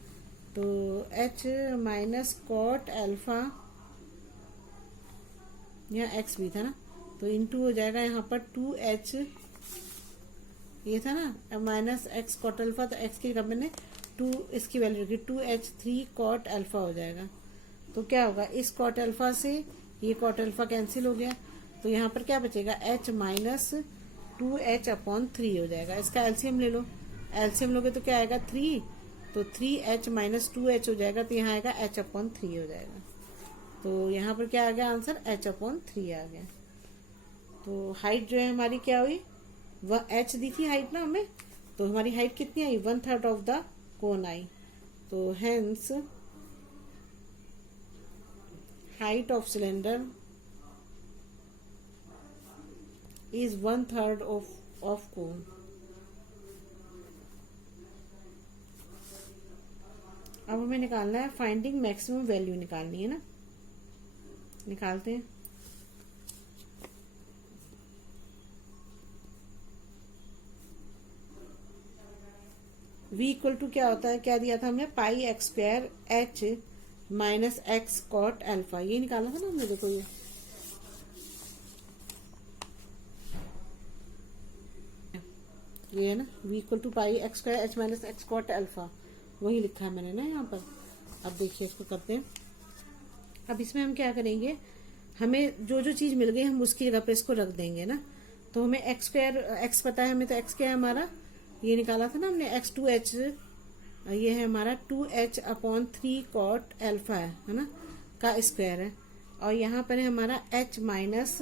तो एच माइनस कॉट अल्फा, यहाँ एक्स भी था ना, तो इंटू हो जाएगा यहाँ पर 2h, ये था ना माइनस एक्स कॉट अल्फा, तो एक्स की जगह मैंने 2 इसकी वैल्यू रखी, 2h3 कॉट अल्फा हो जाएगा। तो क्या होगा, इस कॉट अल्फा से ये कॉट अल्फा कैंसिल हो गया, तो यहाँ पर क्या बचेगा, h माइनस 2h/3 हो जाएगा। इसका एलसीएम ले लो, एलसीएम लोगे तो क्या आएगा 3, तो 3h माइनस 2h हो जाएगा, तो यहाँ आएगा h/3 हो जाएगा। तो यहाँ पर क्या आ गया आंसर, h/3 आ गया। तो हाइट जो है हमारी क्या हुई, वह h दी थी हाइट ना हमें, तो हमारी हाइट कितनी आई, 1/3 ऑफ द कोन आई। तो hence height of cylinder is 1/3 of cone। अब हमें निकालना है फाइंडिंग मैक्सिमम वैल्यू, निकालनी है ना, निकालते हैं। v इक्वल टू क्या होता है, क्या दिया था हमने, pi x square h minus x cot alpha, ये निकालना था ना हमने। देखो ये है ना, v equal to pi x square h minus x cot alpha, वही लिखा है मैंने ना यहाँ पर। अब देखिए इसको करते हैं। अब इसमें हम क्या करेंगे, हमें जो जो चीज मिल गई हम उसकी जगह पे इसको रख देंगे ना। तो हमें एक्स स्क्वायर एक्स पता है हमें, तो एक्स क्या है हमारा, ये निकाला था ना हमने, एक्स 2h, ये है हमारा 2h/3 कॉट अल्फा है ना, का स्क्वायर है। और यहाँ पर है हमारा h माइनस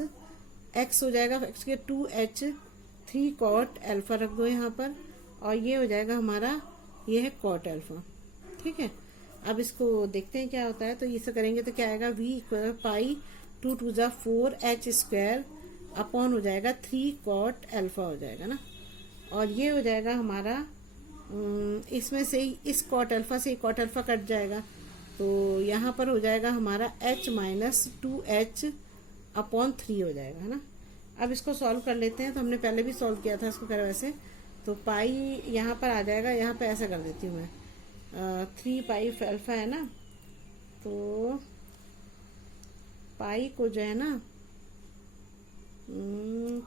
एक्स हो जाएगा, एक्स के 2h3 कॉट अल्फा रख दो यहाँ पर, और ये हो जाएगा हमारा, ये है कॉट अल्फा। ठीक है, अब इसको देखते हैं क्या होता है। तो इसे करेंगे तो क्या आएगा, v इक्वल पाई 2 2 जा 4h स्क्वायर अपॉन हो जाएगा 3 कॉट अल्फा हो जाएगा ना। और ये हो जाएगा हमारा, इसमें से इस कॉट अल्फा से कॉट अल्फा कट जाएगा, तो यहाँ पर हो जाएगा हमारा h माइनस 2h/3 हो जाएगा है ना। अब इसको सॉल्व कर लेते हैं। तो हमने पहले भी सॉल्व किया था इसको, कर वैसे तो पाई यहाँ पर आ जाएगा, यहाँ पे ऐसा कर देती हूँ मैं, 3 पाई अल्फा है ना, तो पाई को जो है ना,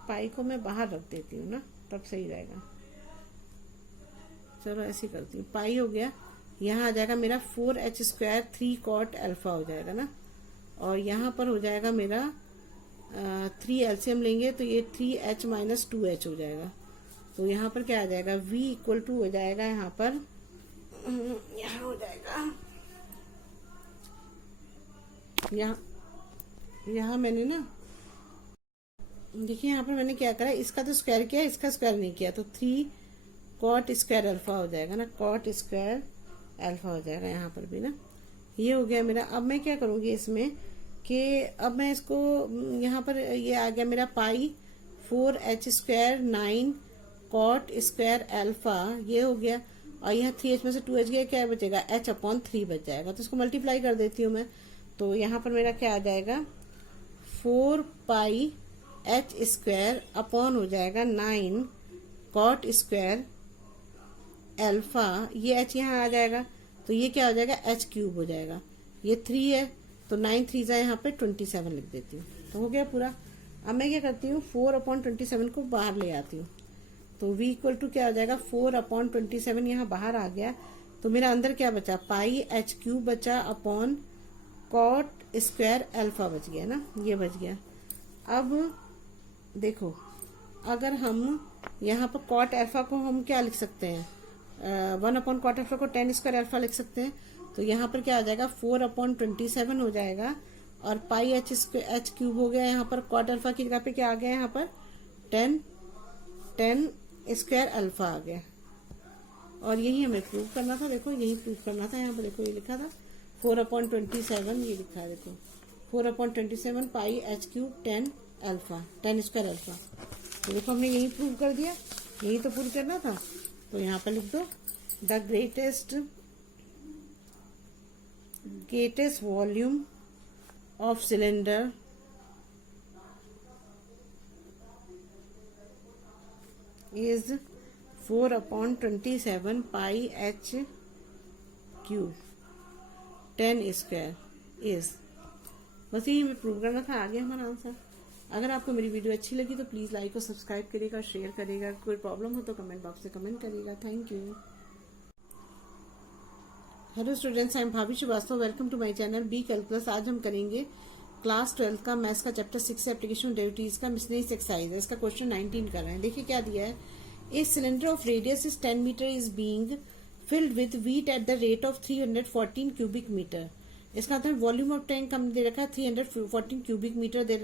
पाई को मैं बाहर रख देती हूँ ना, तब सही रहेगा। चलो ऐसे ही करती हूँ, पाई हो गया, यहाँ आ जाएगा मेरा 4h स्क्वायर 3 कॉट अल्फा हो जाएगा ना। और यहाँ पर हो जाएगा मेरा 3 एलसीएम लेंगे तो ये 3h माइनस 2h हो जाएगा। तो यहाँ पर क्या आ जाएगा, v इक्वल टू हो जाएगा यहाँ पर, यहाँ हो जाएगा, यहाँ मैंने ना, देखिए यहाँ पर मैंने क्या करा, इसका तो स्क्वायर किया, इसका स्क्वायर नहीं किया, तो 3 कॉट स्क्वायर अल्फा हो जाएगा ना, कॉट स्क्वायर अल्फा हो जाएगा यहाँ पर भी ना। ये हो गया मेरा। अब मैं क्या करूँगी इसमें कि अब मैं इसको, यहाँ पर ये आ गया मेरा pi 4h square 9 cot square alpha, ये हो गया। और यहाँ 3h में से 2h गया, क्या बचेगा, h/3 बच जाएगा। तो इसको मल्टीप्लाई कर देती हूँ मैं। तो यहाँ पर मेरा क्या आ जाएगा, 4 पाई h स्क्वायर अपॉन हो जाएगा 9 कॉट स्क्वायर अल्फा, ये h यहाँ आ जाएगा, तो ये क्या हो जाएगा, h³ हो जाएगा। ये 3 है, तो 9 3 जा यहाँ पे 27 लिख देती हूँ, तो हो गया पूरा। अब मैं क्या करती हूँ, 4/27 को बाहर ले आती हूँ। तो v इक्वल टू क्या हो जाएगा, 4/27 यहाँ बाहर आ गया, तो मेरा अंदर क्या बचा, पाई h³ बचा अपॉन कॉट स्क्वायर अल्फा बच गया ना, ये बच गया। अब देखो, अगर हम यहाँ पर कॉट अल्फा को हम क्या लिख सकते हैं, 1/कॉट अल्फा को 10 स्क्वायर अल्फा लिख सकते हैं। तो यहाँ पर क्या आ जाएगा, 4/27 हो जाएगा, और पाई h³ हो गया। यहाँ पर कॉट अल्फा की जगह पे क्या आ गया, यहाँ पर 10 स्क्वायर अल्फा आ गया। और यही हमें प्रूव करना था, देखो यही प्रूव करना था। यहाँ पर देखो ये लिखा था 4/27, ये लिखा है देखो 4/27 पाई h³ 10 स्क्वायर अल्फा। तो देखो हमने यही प्रूव कर दिया, यही तो प्रूव करना था। तो यहाँ पर लिख दो, the greatest volume of cylinder is 4/27 pi h cube 10 square is, बस यही हमें प्रूव करना था। आ गया हमारा आंसर। अगर आपको मेरी वीडियो अच्छी लगी तो प्लीज लाइक और सब्सक्राइब करिएगा, शेयर करिएगा। कोई प्रॉब्लम हो तो कमेंट बॉक्स में कमेंट करिएगा। Thank you. Hello students, I am Bhabhi Srivastava. Welcome to my channel B calculus. आज हम करेंगे क्लास 12 का मैथ्स का चैप्टर 6 से एप्लीकेशन डेरिवेटिव्स का मिसलेनियस एक्सरसाइज है। इसका क्वेश्चन 19 कर रहे हैं। देखिए क्या दिया है। A cylinder of radius is 10 metre is being filled with wheat at the rate of 314 cubic metre. इसका मतलब वॉल्यूम ऑफ टैंक हमने दे रखा है 314 क्यूबिक मीटर दे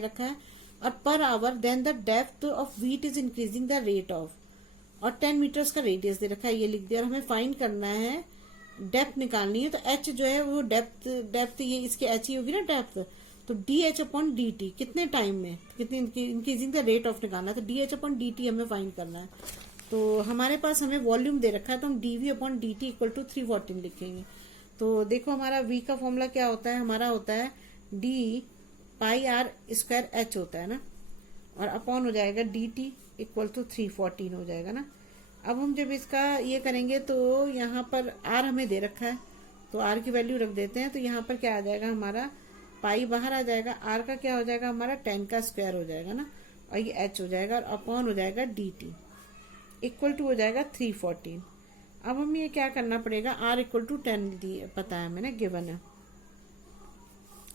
रखा है, और per hour then the depth of wheat is increasing the rate of, और 10 metres का रेडियस दे रखा है, ये लिख दिया। और हमें फाइंड करना है, डेप्थ निकालनी है। तो एच जो है वो डेप्थ ये इसकी एच ही होगी ना डेप्थ, तो D h upon d T कितने टाइम में, कितने इंक्रीजिंग द रेट ऑफ निकालना है, तो D h upon d T हमें फाइंड करना है। तो हमारे पास हमें वॉल्यूम दे रखा है, तो हम d v upon d t equal to 314 लिखेंगे। तो देखो हमारा v का फॉर्मूला क्या होता है, हमारा होता है d pi r square h होता है ना, और अपॉन हो जाएगा dt इक्वल टू 314 हो जाएगा ना। अब हम जब इसका ये करेंगे तो यहाँ पर r हमें दे रखा है, तो r की वैल्यू रख देते हैं। तो यहाँ पर क्या आ जाएगा हमारा, पाई बाहर आ जाएगा, r का क्या हो जाएगा हमारा 10 का स्क्वायर हो जाएगा ना, और ये h हो जाएगा, और अपॉन हो जाएगा dt इक्वल टू हो जाएगा 314। अब हमें ये क्या करना पड़ेगा, r इक्वल टू 10 दिए पता है मैंने, गिवन है।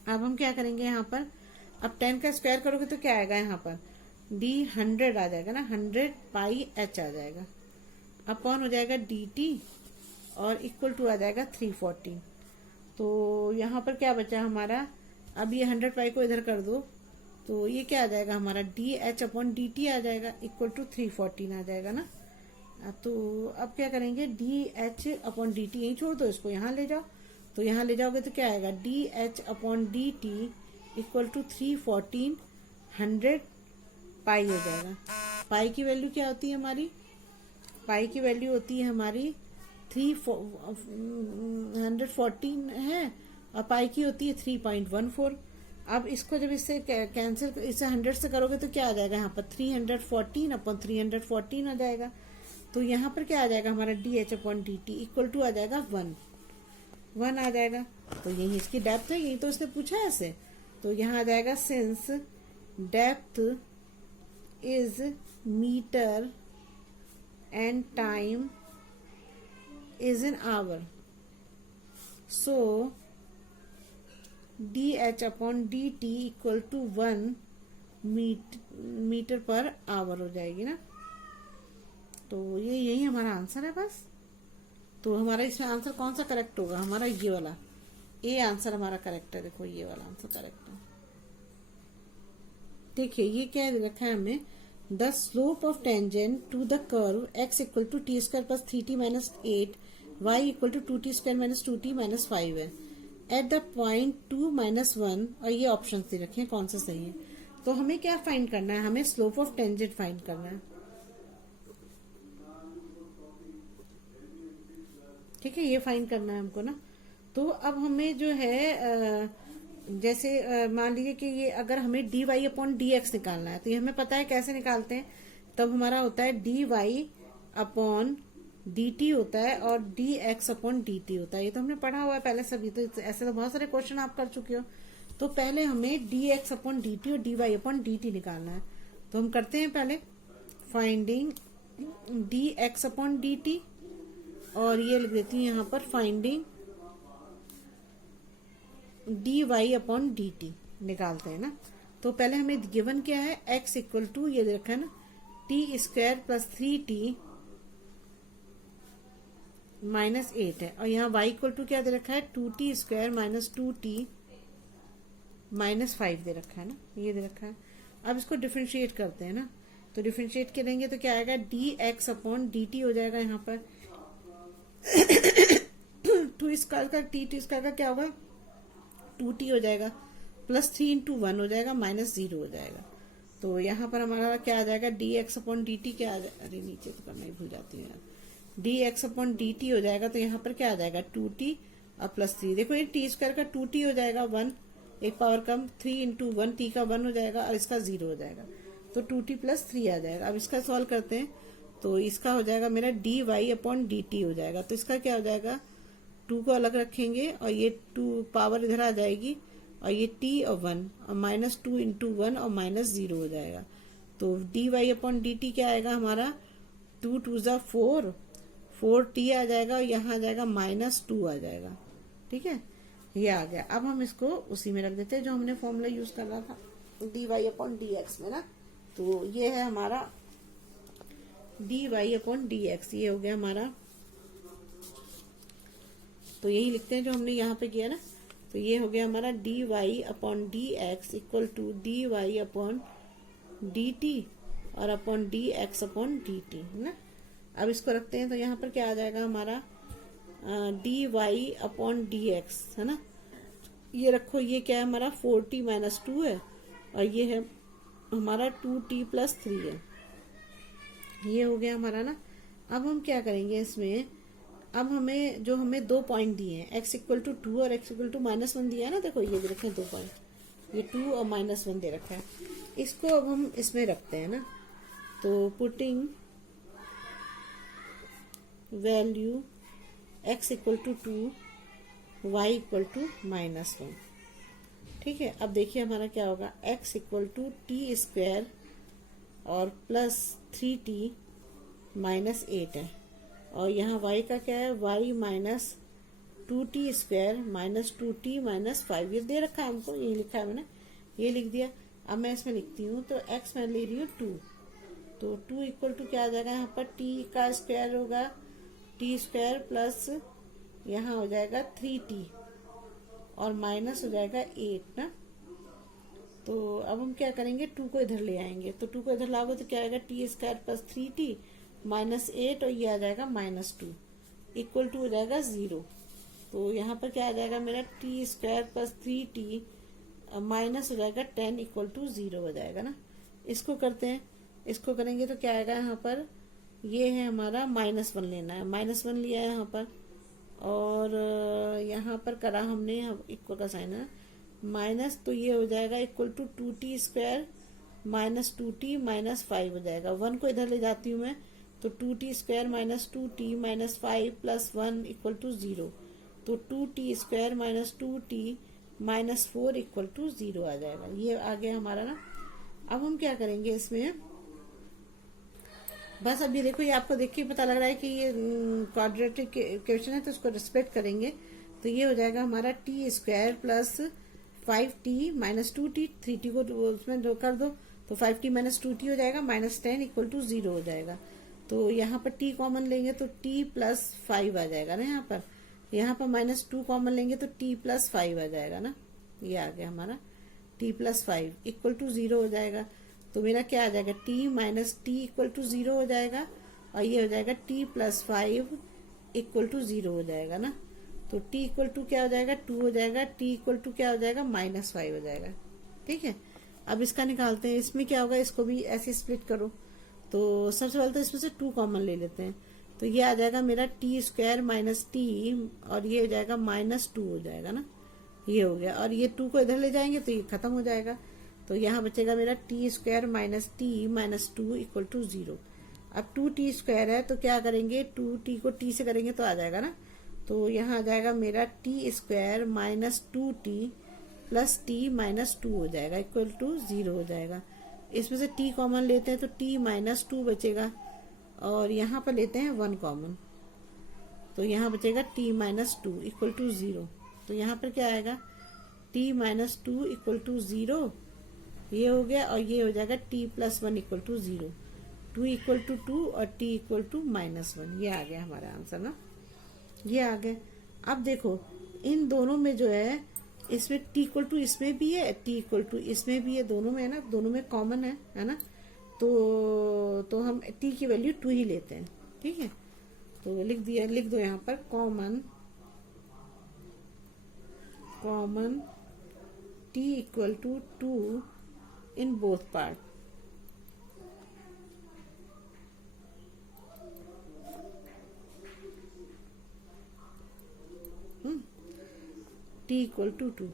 अब हम क्या करेंगे यहाँ पर, अब 10 का स्क्वायर करोगे तो क्या आएगा यहाँ पर, d 100 आ जाएगा ना, 100 पाई h आ जाएगा, अपॉन हो जाएगा dt, और इक्वल टू आ जाएगा 314। तो यहाँ पर क्या बचा हमारा, अब ये 100 पाई को इधर कर दो, तो ये क्या आ जाएगा हमारा d h upon d t आ जाएगा, इक्वल टू 314 आ जाएगा ना। तो अब क्या करेंगे, D h upon d T यहीं छोड़ दो, इसको यहाँ ले जाओ, तो यहाँ ले जाओगे तो क्या आएगा, d h upon d t equal to 314 100 pi हो जाएगा। पाई की वैल्यू क्या होती है हमारी, पाई की वैल्यू होती है हमारी 114 है, और पाई की होती है 3.14। अब इसको जब इससे कैंसिल, इससे 100 से करोगे तो क्या आ जाएगा यहाँ पर 314 अपॉन 314 आ जाएगा। तो यहाँ पर क्या आ जाएगा हमारा d h upon d t equal to आ जाएगा 1 आ जाएगा। तो यही इसकी डेप्थ है, यही तो उसने पूछा है ऐसे। तो यहाँ आ जाएगा since depth is metre and time is in hour, so d h upon d t equal to 1 metre per hour हो जाएगी ना। तो ये यही हमारा आंसर है बस। तो हमारा इसमें आंसर कौन सा करेक्ट होगा, हमारा ये वाला, ए आंसर हमारा करेक्ट है। देखो ये वाला आंसर करेक्ट है। देखिए ये क्या रखा है हमने, the slope of tangent to the curve x equal to t square plus 3t minus 8 y equal to 2t square minus 2t minus 5 है एट द पॉइंट 2 माइनस 1, और ये ऑप्शन दे रखे हैं कौन सा सही है। तो हमें क्या फाइंड करना है, हमें स्लोप ऑफ टेंजेंट फाइंड करना है। ठीक है, ये फाइंड करना है हमको ना। तो अब हमें जो है जैसे मान लीजिए कि ये अगर हमें d y upon d x निकालना है, तो ये हमें पता है कैसे निकालते हैं। तब हमारा होता है d y upon d t होता है, और d x upon d t होता है। ये तो हमने पढ़ा हुआ है पहले सभी, तो ऐसे तो बहुत सारे क्वेश्चन आप कर चुके हो। तो पहले हमें d x upon d t और d y upon d t निकालना है। तो हम करते हैं पहले finding d x upon d t, और ये लिख देती हूँ यहाँ पर finding d y upon d t निकालते हैं ना। तो पहले हमें गिवन क्या है, x इक्वल टू ये दे रखा है ना T square plus 3t minus 8 है, और यहाँ y इक्वल टू क्या दे रखा है 2t square minus 2t minus 5 दे रखा है ना, ये दे रखा है। अब इसको डिफरेंशिएट करते हैं ना, तो डिफरेंशिएट करेंगे तो क्या आएगा, D x upon d T हो जाएगा यहाँ पर 2 स्क्वायर का टी स्क्वायर का क्या होगा 2t हो जाएगा, प्लस 3 इंटू 1 हो जाएगा, माइनस 0 हो जाएगा। तो यहाँ पर हमारा क्या आ जाएगा, D x upon d T क्या आ जाएगा, अरे नीचे तो करना ही भूल जाती हूँ यार, D x upon d T हो जाएगा। तो यहाँ पर क्या आ जाएगा 2t और प्लस 3, देखो ये टी स्क्वायर का 2t हो जाएगा 1, एक पावर कम 3 इंटू 1 t का 1 हो जाएगा, और इसका 0 हो जाएगा। तो 2t+3 आ जाएगा। अब इसका सॉल्व करते हैं तो इसका हो जाएगा मेरा dy/dt हो जाएगा। तो इसका क्या हो जाएगा, 2 को अलग रखेंगे और ये 2 पावर इधर आ जाएगी और ये t और 1 और -2 × 1 और -0 हो जाएगा। तो dy/dt क्या आएगा हमारा, 2 2 ज़ा 4, 4t आ जाएगा और यहाँ आ जाएगा -2 आ जाएगा। ठीक है, ये आ गया। अब हम इसको उसी में रख देते हैं जो हमने फॉर्मूला यूज करना था dy/dx में ना। तो ये है हमारा dy/dx, ये हो गया हमारा। तो यही लिखते हैं जो हमने यहाँ पे किया ना। तो ये हो गया हमारा dy/dx इक्वल टू dy/dt और अपॉन dx/dt है ना। अब इसको रखते हैं तो यहाँ पर क्या आ जाएगा हमारा dy/dx है ना। ये रखो, ये क्या है हमारा 4t-2 है और ये है हमारा 2t+3 है। ये हो गया हमारा ना। अब हम क्या करेंगे इसमें, अब हमें जो हमें 2 पॉइंट दिए हैं x = 2 और x = -1 दिया है ना। देखो ये दे रखे हैं 2 पॉइंट, ये 2 और -1 दे रखा है। इसको अब हम इसमें रखते हैं ना। तो पुटिंग वैल्यू x = 2, y = -1। ठीक है, अब देखिए हमारा क्या होगा, x = t² और +3t -8 है और यहाँ y का क्या है, y -2t² -2t -5 ये दे रखा है हमको, ये लिखा है मैंने, ये लिख दिया। अब मैं इसमें लिखती हूँ तो x मैं ले रही हूँ 2, तो 2 = क्या आ जाएगा यहाँ पर, t का स्क्वायर होगा t² प्लस यहाँ हो जाएगा 3t और माइनस हो जाएगा 8 ना। तो अब हम क्या करेंगे, 2 को इधर ले आएंगे। तो 2 को इधर लाओगे तो क्या आएगा, t² + 3t -8 और ये आ जाएगा -2 इक्वल टू हो जाएगा 0। तो यहाँ पर क्या आ जाएगा मेरा t² + 3t माइनस हो जाएगा 10 इक्वल टू 0 हो जाएगा ना। इसको करते हैं, इसको करेंगे तो क्या आएगा यहाँ पर, ये है हमारा -1 लेना है, -1 लिया है यहाँ पर और यहाँ पर करा हमने इक्वल का साइन है माइनस, तो ये हो जाएगा इक्वल टू 2t² -2t -5 हो जाएगा। 1 को इधर ले जाती हूँ मैं तो 2t² -2t -5 + 1 इक्वल टू 0। तो 2t² -2t -4 इक्वल टू 0 आ जाएगा। ये आ गया हमारा ना। अब हम क्या करेंगे इसमें, बस अभी देखो ये आपको देख के पता लग रहा है कि ये क्वाड्रेटिक इक्वेशन है तो उसको रिस्पेक्ट करेंगे। तो ये हो जाएगा हमारा t² + 5t -2t, 3t को उसमें जो कर दो तो 5t -2t हो जाएगा, -10 इक्वल टू 0 हो जाएगा। तो यहाँ पर t कॉमन लेंगे तो t + 5 आ जाएगा ना। यहाँ पर -2 कॉमन लेंगे तो t + 5 आ जाएगा ना। ये आ गया हमारा t + 5 इक्वल टू 0 हो जाएगा। तो मेरा क्या आ जाएगा, t - t इक्वल टू 0 हो जाएगा और ये हो जाएगा t + 5 इक्वल टू 0 हो जाएगा ना। तो t इक्वल टू क्या हो जाएगा, 2 हो जाएगा, t इक्वल टू क्या हो जाएगा, -5 हो जाएगा। ठीक है, अब इसका निकालते हैं। इसमें क्या होगा, इसको भी ऐसे स्प्लिट करो। तो सबसे पहले तो इसमें से 2 कॉमन ले लेते हैं। तो ये आ जाएगा मेरा t² - t और ये हो जाएगा -2 हो जाएगा ना। ये हो गया और ये 2 को इधर ले जाएंगे तो ये खत्म हो जाएगा। तो यहाँ बचेगा मेरा t² - t -2 इक्वल टू 0। अब 2t² है तो क्या करेंगे, 2t को t से करेंगे तो आ जाएगा ना। तो यहाँ आ जाएगा मेरा t² - 2t + t -2 हो जाएगा इक्वल टू 0 हो जाएगा। इसमें से t कॉमन लेते हैं तो t -2 बचेगा और यहाँ पर लेते हैं 1 कॉमन तो यहाँ बचेगा t -2 इक्वल टू 0। तो यहाँ पर क्या आएगा, t -2 इक्वल टू 0 ये हो गया और ये हो जाएगा t + 1 equal to 0, 2 equal to 2 और t इक्वल टू -1। ये आ गया हमारा आंसर ना, ये आ गया। अब देखो इन दोनों में जो है, इसमें t इक्वल टू इसमें भी है, t इक्वल टू इसमें भी है, दोनों में है ना, दोनों में कॉमन है ना। तो हम t की वैल्यू 2 ही लेते हैं। ठीक है, तो लिख दो यहाँ पर common t equal to 2 in both part। t equal to 2।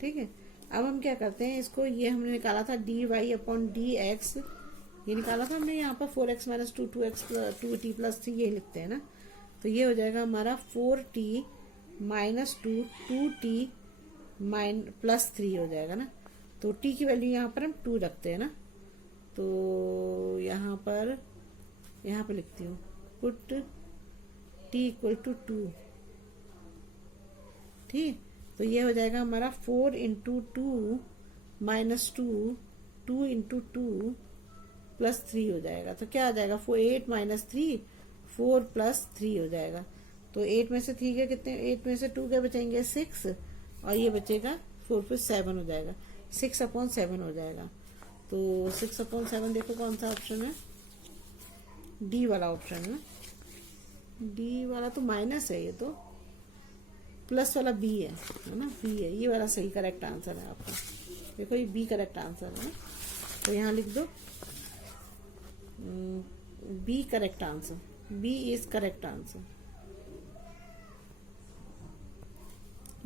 ठीक है, अब हम क्या करते हैं, इसको ये हमने निकाला था dy अपॉन dx, ये निकाला था हमने यहाँ पर 4x minus 2x 2t plus 3 ये लिखते हैं ना, तो ये हो जाएगा हमारा 4t माइनस 2t प्लस 3 हो जाएगा ना। तो t की वैल्यू यहाँ पर हम 2 रखते हैं ना, तो यहाँ पर लिखती हूँ पुट t इक्वल टू 2, ठीक। तो ये हो जाएगा हमारा 4 इंटू 2 माइनस 2 इंटू 2 प्लस 3 हो जाएगा। तो क्या आ जाएगा 8 माइनस 3 4 प्लस 3 हो जाएगा। तो 8 में से 3 के कितने, 8 में से 2 के बचेंगे 6 और ये बचेगा 4 प्लस 7 हो जाएगा, 6/7 हो जाएगा। तो 6/7 देखो कौन सा ऑप्शन है, डी वाला ऑप्शन है। डी वाला तो माइनस है, ये तो प्लस वाला बी है ना, बी है ये वाला सही करेक्ट आंसर है आपका। देखो ये बी करेक्ट आंसर है ना, तो यहाँ लिख दो b correct answer, b is correct answer.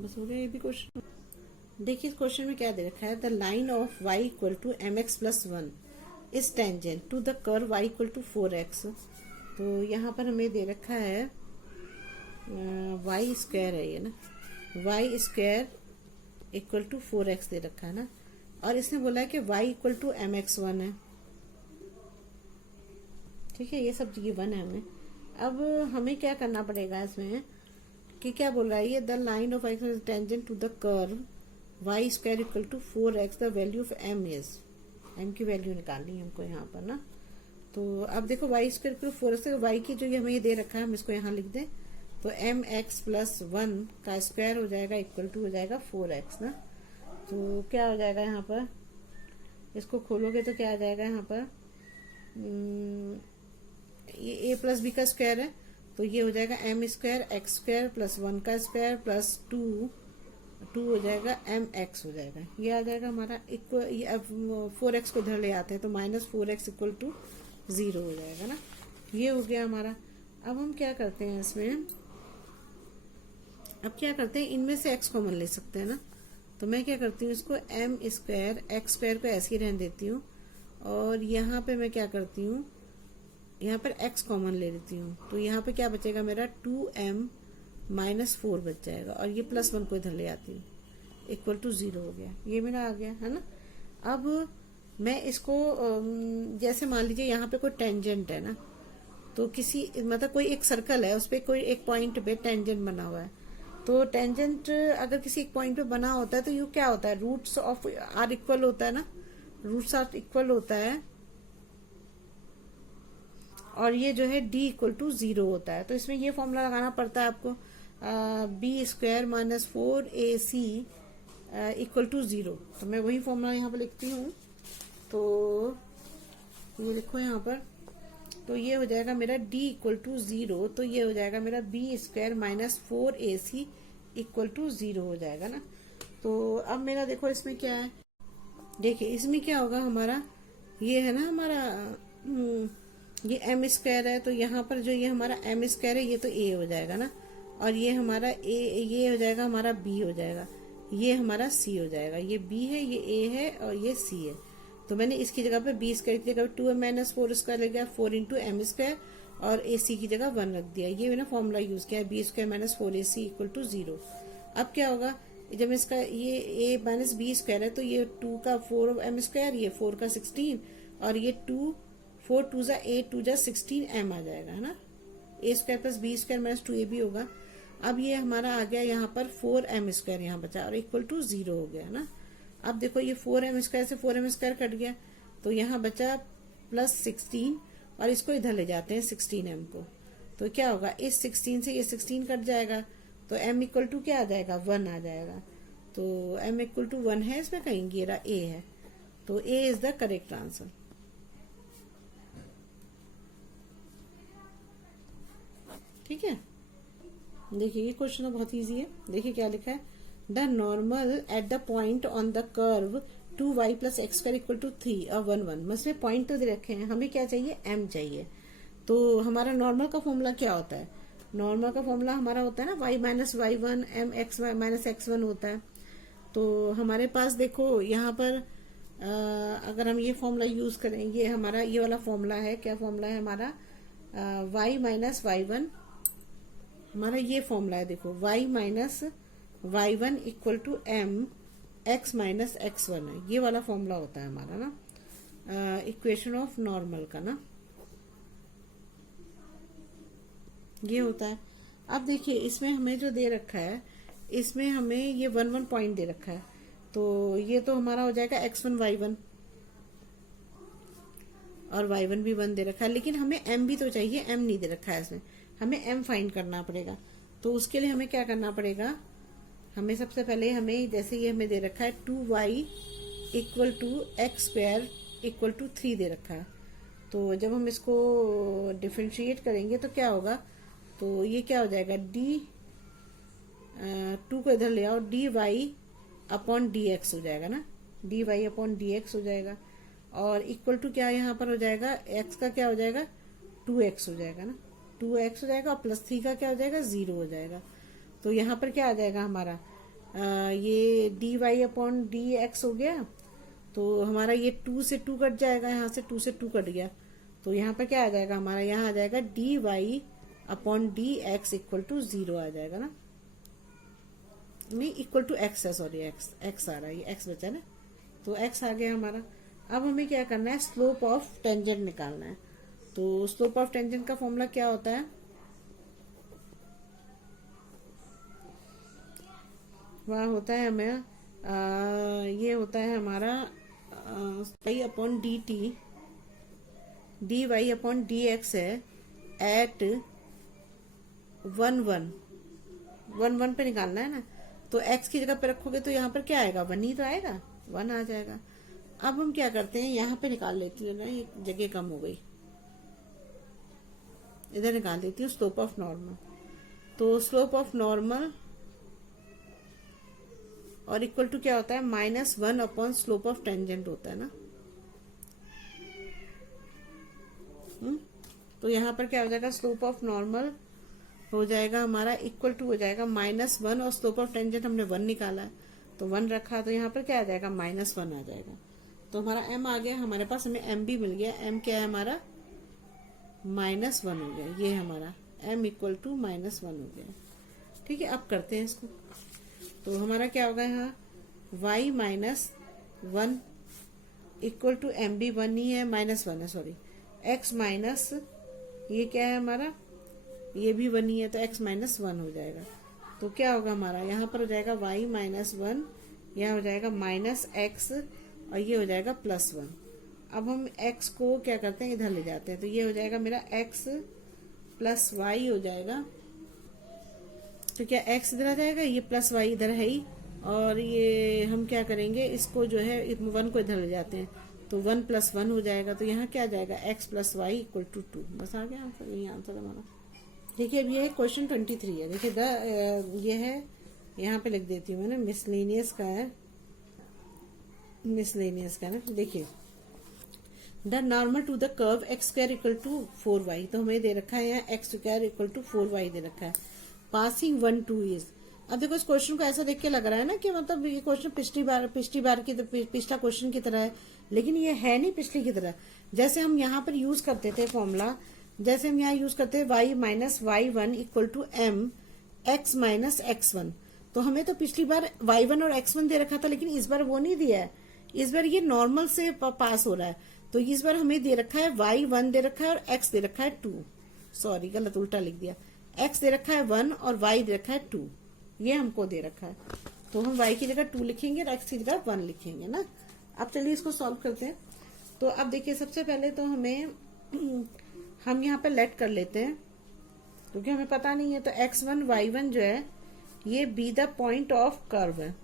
बस हो गया ये भी क्वेश्चन। देखिए इस क्वेश्चन में क्या दे रखा है, the line of y equal to mx plus 1 is tangent to the curve y equal to 4x। तो यहाँ पर हमें दे रखा है y स्क्वायर है ये ना, y square equal to 4x दे रखा है ना, और इसने बोला है कि y इक्वल टू mx1 है, ठीक है, ये सब चीजें 1 है हमें। अब हमें क्या करना पड़ेगा इसमें कि क्या बोल रहा है ये, the line of x is tangent to the curve y square equal to 4x, the value of m is, m की वैल्यू निकालनी है हमको यहाँ पर ना। तो अब देखो y square equal 4x, y की जो ये हमें ये दे रखा है हम इसको यहाँ लिख दें, तो mx प्लस 1 का स्क्वायर हो जाएगा इक्वल टू हो जाएगा 4x ना। तो क्या हो जाएगा यहाँ पर, इसको खोलोगे तो क्या आ जाएगा यहाँ पर, ये a प्लस बी का स्क्वायर है, तो ये हो जाएगा m square x square plus 1 का स्क्वायर प्लस 2 हो जाएगा mx हो जाएगा, ये आ जाएगा हमारा इक्वल। अब 4x को इधर ले आते हैं तो माइनस 4x इक्वल टू 0 हो जाएगा ना, ये हो गया हमारा। अब हम क्या करते हैं इसमें, अब क्या करते हैं इनमें से x कॉमन ले सकते हैं ना, तो मैं क्या करती हूँ इसको m स्क्वायर x स्क्वायर को ऐसे ही रहने देती हूँ, और यहाँ पे मैं क्या करती हूँ, यहाँ पर x कॉमन ले लेती हूँ, तो यहाँ पे क्या बचेगा मेरा 2m माइनस 4 बच जाएगा, और ये प्लस 1 को इधर ले आती हूँ इक्वल टू 0 हो गया, ये मेरा आ गया है ना। अब मैं इसको जैसे मान लीजिए यहाँ पे कोई टेंजेंट है ना, तो किसी मतलब कोई एक सर्कल है उस पर कोई एक पॉइंट पे टेंजेंट बना हुआ है, तो टेंजेंट अगर किसी एक पॉइंट पे बना होता है तो यू क्या होता है, रूट्स ऑफ आर इक्वल होता है ना, रूट्स आर इक्वल होता है, और ये जो है d इक्वल टू 0 होता है। तो इसमें ये फॉर्मूला लगाना पड़ता है आपको, b square minus 4ac equal to 0। तो मैं वही फॉर्मूला यहाँ पर लिखती हूँ, तो ये लिखो यहाँ पर, तो ये हो जाएगा मेरा d इक्वल टू 0, तो ये हो जाएगा मेरा b square minus 4ac equal to 0 हो जाएगा ना। तो अब मेरा देखो इसमें क्या है, देखिए इसमें क्या होगा हमारा, ये है ना हमारा ये m स्क्वायर है, तो यहाँ पर जो ये हमारा m स्क्वायर है ये तो a हो जाएगा ना, और ये हमारा ये हो जाएगा हमारा b हो जाएगा, ये हमारा c हो जाएगा, ये b है ये a है और ये c है। तो मैंने इसकी जगह पे b स्क्वायर की जगह 2m माइनस 4 स्क्वायर ले गया, 4 इंटू एम स्क्वायर, और a c की जगह 1 रख दिया, ये मैंने फॉर्मूला यूज किया है, b square minus 4ac equal to 0। अब क्या होगा, जब इसका ये a माइनस b स्क्वायर है तो ये 2 का 4m स्क्वायर, ये 4 का 16, और ये 4 2 जा 8 2 जा 16m आ जाएगा है ना, a square plus b square minus 2ab होगा। अब ये हमारा आ गया यहाँ पर 4m स्क्वायर यहाँ बचा, और इक्वल टू 0 हो गया है ना। अब देखो ये 4m स्क्वायर से 4m स्क्वायर कट गया, तो यहाँ बचा प्लस 16, और इसको इधर ले जाते हैं 16m को, तो क्या होगा, इस 16 से ये 16 कट जाएगा, तो m इक्वल टू क्या आ जाएगा 1 आ जाएगा। तो m इक्वल टू 1 है इसमें कहीं, ये रहा a है, तो a is the correct answer. ठीक है, देखिए ये क्वेश्चन तो बहुत इजी है। देखिए क्या लिखा है, the normal at the point on the curve 2y plus x square equal to 3 और 1 1, इसमें पॉइंट तो दे रखे हैं, हमें क्या चाहिए m चाहिए। तो हमारा नॉर्मल का फॉर्मूला क्या होता है, नॉर्मल का फॉर्मूला हमारा होता है ना y minus y1 m x minus x1 होता है। तो हमारे पास देखो यहाँ पर अगर हम ये फॉर्मूला यूज करें, ये हमारा ये वाला फॉर्मूला है, क्या फॉर्मूला है हमारा, y माइनस वाई वन, हमारा ये फॉर्मूला है देखो, y minus y one equal to m x minus x one है, ये वाला फॉर्मूला होता है हमारा ना इक्वेशन ऑफ नॉर्मल का ना, ये होता है। अब देखिए इसमें हमें जो दे रखा है, इसमें हमें ये वन वन पॉइंट दे रखा है, तो ये तो हमारा हो जाएगा एक्स वन वाई वन, और वाई वन भी वन दे रखा है, लेकिन हमें एम भी तो चाहिए, एम नहीं दे रखा है इसमें, हमें एम फाइंड करना पड़ेगा। तो उसके लिए हमें क्या करना पड़ेगा, हमें सबसे पहले हमें जैसे ये हमें दे रखा है 2y equal to x square equal to 3 दे रखा है, तो जब हम इसको डिफ्रेंशिएट करेंगे तो क्या होगा, तो ये क्या हो जाएगा, डी 2 को इधर ले आओ, d y upon d x हो जाएगा ना, d y upon d x हो जाएगा, और इक्वल टू क्या यहाँ पर हो जाएगा, एक्स का क्या हो जाएगा 2x हो जाएगा ना, 2x हो जाएगा, और प्लस 3 का क्या हो जाएगा 0 हो जाएगा। तो यहाँ पर क्या आ जाएगा हमारा, ये d y upon d x हो गया, तो हमारा ये 2 से 2 कट जाएगा, यहाँ से 2 से 2 कट गया, तो यहाँ पर क्या आ जाएगा हमारा, यहाँ आ जाएगा d y upon d x equal to 0 आ जाएगा ना, नहीं इक्वल टू एक्स है, सॉरी एक्स आ रहा है, ये एक्स बचा ना, तो एक्स आ गया हमारा। अब हमें क्या करना है, स्लोप ऑफ टेंजेंट निकालना है। तो स्लोप ऑफ टेंजेंट का फॉर्मूला क्या होता है, वह होता है हमें ये होता है हमारा y upon d t, d y upon d x है एट 1 पे निकालना है ना, तो x की जगह पे रखोगे तो यहाँ पर क्या आएगा, 1 ही तो आएगा, 1 आ जाएगा। अब हम क्या करते हैं, यहाँ पे निकाल लेती हूँ ना, ये जगह कम हो गई, इधर निकाल देती हूँ स्लोप ऑफ नॉर्मल। तो स्लोप ऑफ नॉर्मल और इक्वल टू क्या होता है, -1 अपॉन स्लोप ऑफ टेंजेंट होता है ना। तो यहाँ पर क्या हो जाएगा, स्लोप ऑफ नॉर्मल हो जाएगा हमारा इक्वल टू हो जाएगा -1, और स्लोप ऑफ टेंजेंट हमने 1 निकाला है, तो 1 रखा, तो यहाँ पर क्या आ जाएगा, -1 आ जाएगा। तो हमारा m आ गया हमारे पास, हमें m भी मिल गया, m क्या है हमारा -1 हो गया, ये हमारा m इक्वल टू -1 हो गया। ठीक है, अब करते हैं इसको। तो हमारा क्या होगा यहाँ, y -1 इक्वल टू m भी 1 ही है, -1 है सॉरी, x माइनस ये क्या है हमारा, ये भी 1 ही है, तो x -1 हो जाएगा। तो क्या होगा हमारा, यहाँ पर हो जाएगा y -1, यहाँ हो जाएगा -x, और ये हो जाएगा +1। अब हम x को क्या करते हैं, इधर ले जाते हैं, तो ये हो जाएगा मेरा x प्लस y हो जाएगा। तो क्या x इधर आ जाएगा, ये प्लस y इधर है ही, और ये हम क्या करेंगे, इसको जो है 1 को इधर ले जाते हैं, तो 1 + 1 हो जाएगा। तो यहाँ क्या आ जाएगा, x plus y equal to 2, बस आ गया आंसर, यही आंसर हमारा। देखिए अब ये क्वेश्चन 23 है, देखिए ये है, यहाँ पे लिख देती हूँ मैं ना, मिसलेनियस का है, मिसलेनियस का ना, देखिए the normal to the curve x² equal to 4y, तो हमें दे रखा है यहाँ x² इक्वल टू 4y दे रखा है, पासिंग 1 2 इज। अब देखो इस क्वेश्चन को ऐसा देख के लग रहा है ना कि मतलब ये क्वेश्चन पिछली बार की पिछला क्वेश्चन की तरह है, लेकिन ये है नहीं पिछली की तरह। जैसे हम यहाँ पर यूज करते थे फॉर्मूला, जैसे हम यहाँ यूज करते हैं y minus y1 equal to m x minus x1, तो हमें तो पिछली बार y1 और x1 दे रखा था, लेकिन इस बार वो नहीं दिया है, इस बार ये नॉर्मल से पास हो रहा है। तो इस बार हमें दे रखा है y1 दे रखा है और x दे रखा है 2, सॉरी गलत उल्टा लिख दिया, x दे रखा है 1 और y दे रखा है 2, ये हमको दे रखा है। तो हम y की जगह 2 लिखेंगे और x की जगह 1 लिखेंगे ना। अब चलिए इसको सॉल्व करते हैं। तो अब देखिए सबसे पहले तो हमें हम यहाँ पे लेट कर लेते हैं, क्योंकि हमें पता नहीं है। तो x1 y1 जो है ये be the point of curve है।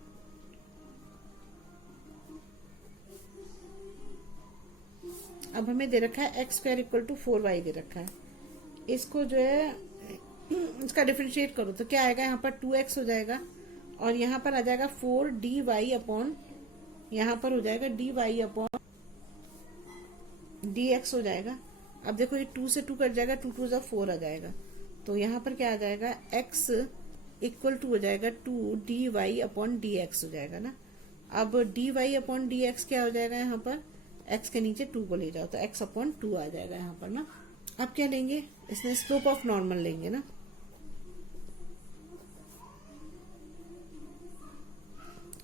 अब हमें दे रखा है x² इक्वल टू 4y दे रखा है, इसको जो है इसका डिफरेंशिएट करो तो क्या आएगा, यहाँ पर 2x हो जाएगा और यहाँ पर आ जाएगा 4dy अपॉन, यहाँ पर हो जाएगा dy अपॉन dx हो जाएगा। अब देखो ये 2 से 2 कट जाएगा, 2 2 4 आ जाएगा। तो यहाँ पर क्या आ जाएगा, x इक्वल टू हो जाएगा 2 dy/dx हो जाएगा ना। अब dy/dx क्या हो जाएगा यहाँ पर, x के नीचे 2 को ले जाओ तो x/2 आ जाएगा यहाँ पर ना। अब क्या लेंगे, इसमें स्लोप ऑफ नॉर्मल लेंगे ना।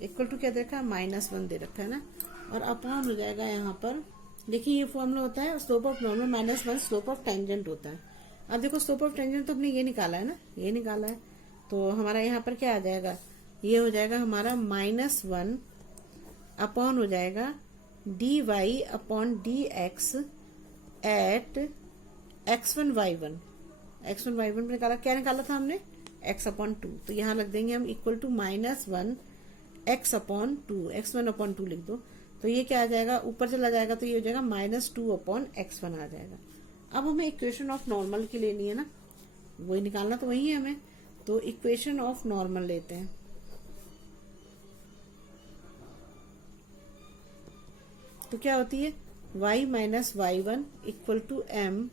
इक्वल टू क्या दे रखा है, -1 दे रखा है ना, और अपॉन हो जाएगा यहाँ पर। देखिए ये फॉर्मूला होता है slope of normal -1 slope of tangent होता है। अब देखो स्लोप ऑफ टेंजेंट तो अपने ये निकाला है ना, ये निकाला है, तो हमारा यहाँ पर क्या आ जाएगा, ये हो जाएगा हमारा -1 अपॉन हो जाएगा dy/dx एट x1y1 पे निकाला, क्या निकाला था हमने, x/2, तो यहाँ लग देंगे हम इक्वल टू -1 x/2, x1/2 लिख दो, तो ये क्या आ जाएगा, ऊपर चला जाएगा तो ये हो जाएगा -2/x1 आ जाएगा। अब हमें इक्वेशन ऑफ नॉर्मल की लेनी है ना, वही निकालना तो वही है हमें, तो इक्वेशन ऑफ नॉर्मल लेते हैं। तो क्या होती है, y-y1 equal to m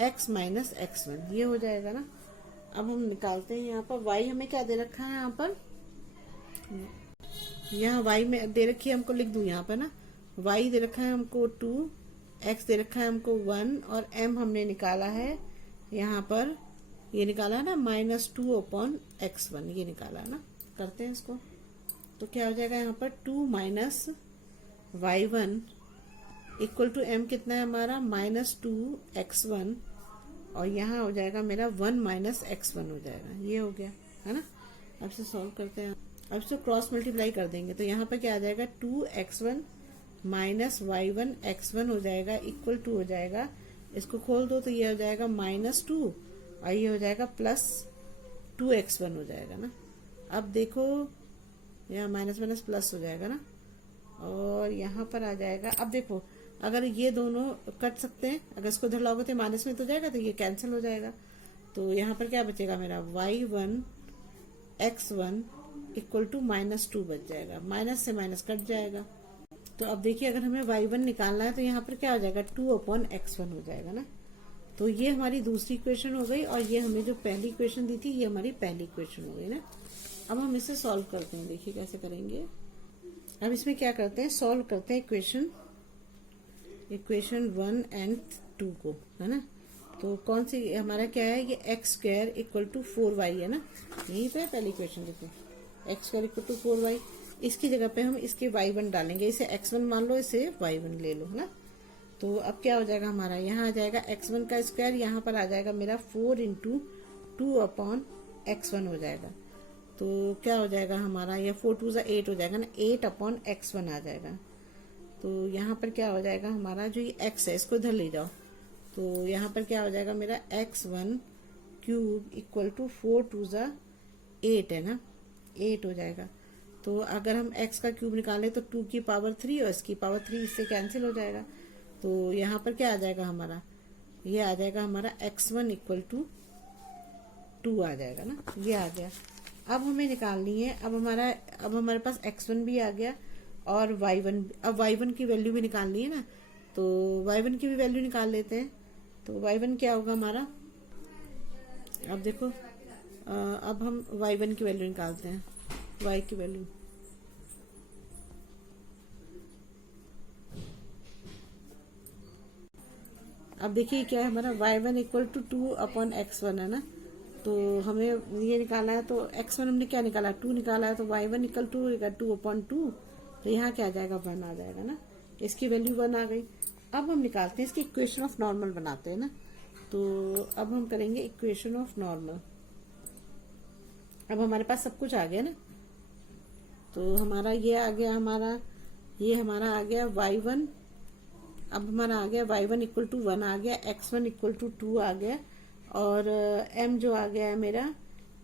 x-x1, ये हो जाएगा ना। अब हम निकालते हैं यहाँ पर y हमें क्या दे रखा है, यहाँ पर यहाँ y में दे रखी है हमको, लिख दूं यहाँ पर ना, y दे रखा है हमको 2, x दे रखा है हमको 1 और m हमने निकाला है यहाँ पर, ये निकाला है ना -2/x1, ये निकाला है ना। करते हैं इसको, तो क्या हो जाएगा यहाँ पर 2 - y1 इक्वल टू m कितना है हमारा -2x1 और यहाँ हो जाएगा मेरा 1 - x1 हो जाएगा, ये हो गया है ना। अब से सॉल्व करते हैं, अब इसको क्रॉस मल्टीप्लाई कर देंगे तो यहाँ पर क्या आ जाएगा 2x1 - y1 x1 हो जाएगा इक्वल टू हो जाएगा, इसको खोल दो तो ये हो जाएगा -2 और ये हो जाएगा +2x1 हो जाएगा ना। अब देखो यहाँ माइनस प्लस हो जाएगा ना, और यहाँ पर आ जाएगा। अब देखो अगर ये दोनों कट सकते हैं, अगर इसको इधर लाओगे तो माइनस में तो जाएगा, तो ये कैंसिल हो जाएगा, तो यहाँ पर क्या बचेगा मेरा y1 x1 इक्वल टू -2 बच जाएगा, माइनस से माइनस कट जाएगा। तो अब देखिए अगर हमें y1 निकालना है तो यहाँ पर क्या हो जाएगा 2/x1 हो जाएगा ना। तो ये हमारी दूसरी इक्वेशन हो गई और ये हमें जो पहली इक्वेशन दी थी ये हमारी पहली इक्वेशन हो गई ना। अब हम इसे सॉल्व करते हैं, देखिए कैसे करेंगे। अब इसमें क्या करते हैं, सॉल्व करते हैं इक्वेशन 1 और 2 को, है ना। तो कौन सी हमारा क्या है, ये x² इक्वल टू 4y है ना, यही पे पहली इक्वेशन देखो, x² इक्वल टू 4y। इसकी जगह पे हम इसके y1 डालेंगे, इसे x1 मान लो, इसे y1 ले लो, है ना। तो अब क्या हो जाएगा हमारा, यहाँ आ जाएगा x1 का स्क्वायर, यहाँ पर आ जाएगा मेरा 4 × 2/x1 हो जाएगा। तो क्या हो जाएगा हमारा, यह 4 2 8 हो जाएगा ना, 8/x1 आ जाएगा। तो यहाँ पर क्या हो जाएगा हमारा, जो ये x है इसको इधर ले जाओ, तो यहाँ पर क्या हो जाएगा मेरा x1³ इक्वल टू 4 2 8 है ना, 8 हो जाएगा। तो अगर हम x का क्यूब निकालें तो 2 की पावर 3 और इसकी पावर 3 इससे कैंसिल हो जाएगा। तो यहाँ पर क्या आ जाएगा हमारा, ये आ जाएगा हमारा x1 इक्वल टू 2 आ जाएगा ना, ये आ गया। अब हमें निकालनी है, अब हमारे पास x1 भी आ गया और y1, अब y1 की वैल्यू भी निकालनी है ना, तो y1 की भी वैल्यू निकाल लेते हैं। तो y1 क्या होगा हमारा, अब देखो अब हम y1 की वैल्यू निकालते हैं, y की वैल्यू अब देखिए क्या है हमारा, y1 इक्वल टू 2/x1 है ना। तो हमें ये निकाला है, तो x1 हमने क्या निकाला 2 निकाला है, तो y1 इक्वल टू 2/2, तो यहाँ क्या आ जाएगा 1 आ जाएगा ना, इसकी वैल्यू 1 आ गई। अब हम निकालते हैं इसकी इक्वेशन ऑफ नॉर्मल बनाते हैं ना। तो अब हम करेंगे इक्वेशन ऑफ नॉर्मल। अब हमारे पास सब कुछ आ गया ना, तो हमारा ये आ गया, ये हमारा आ गया y1, अब हमारा आ गया y1 इक्वल टू 1 आ गया, x1 इक्वल टू 2 आ गया, और m जो आ गया है मेरा,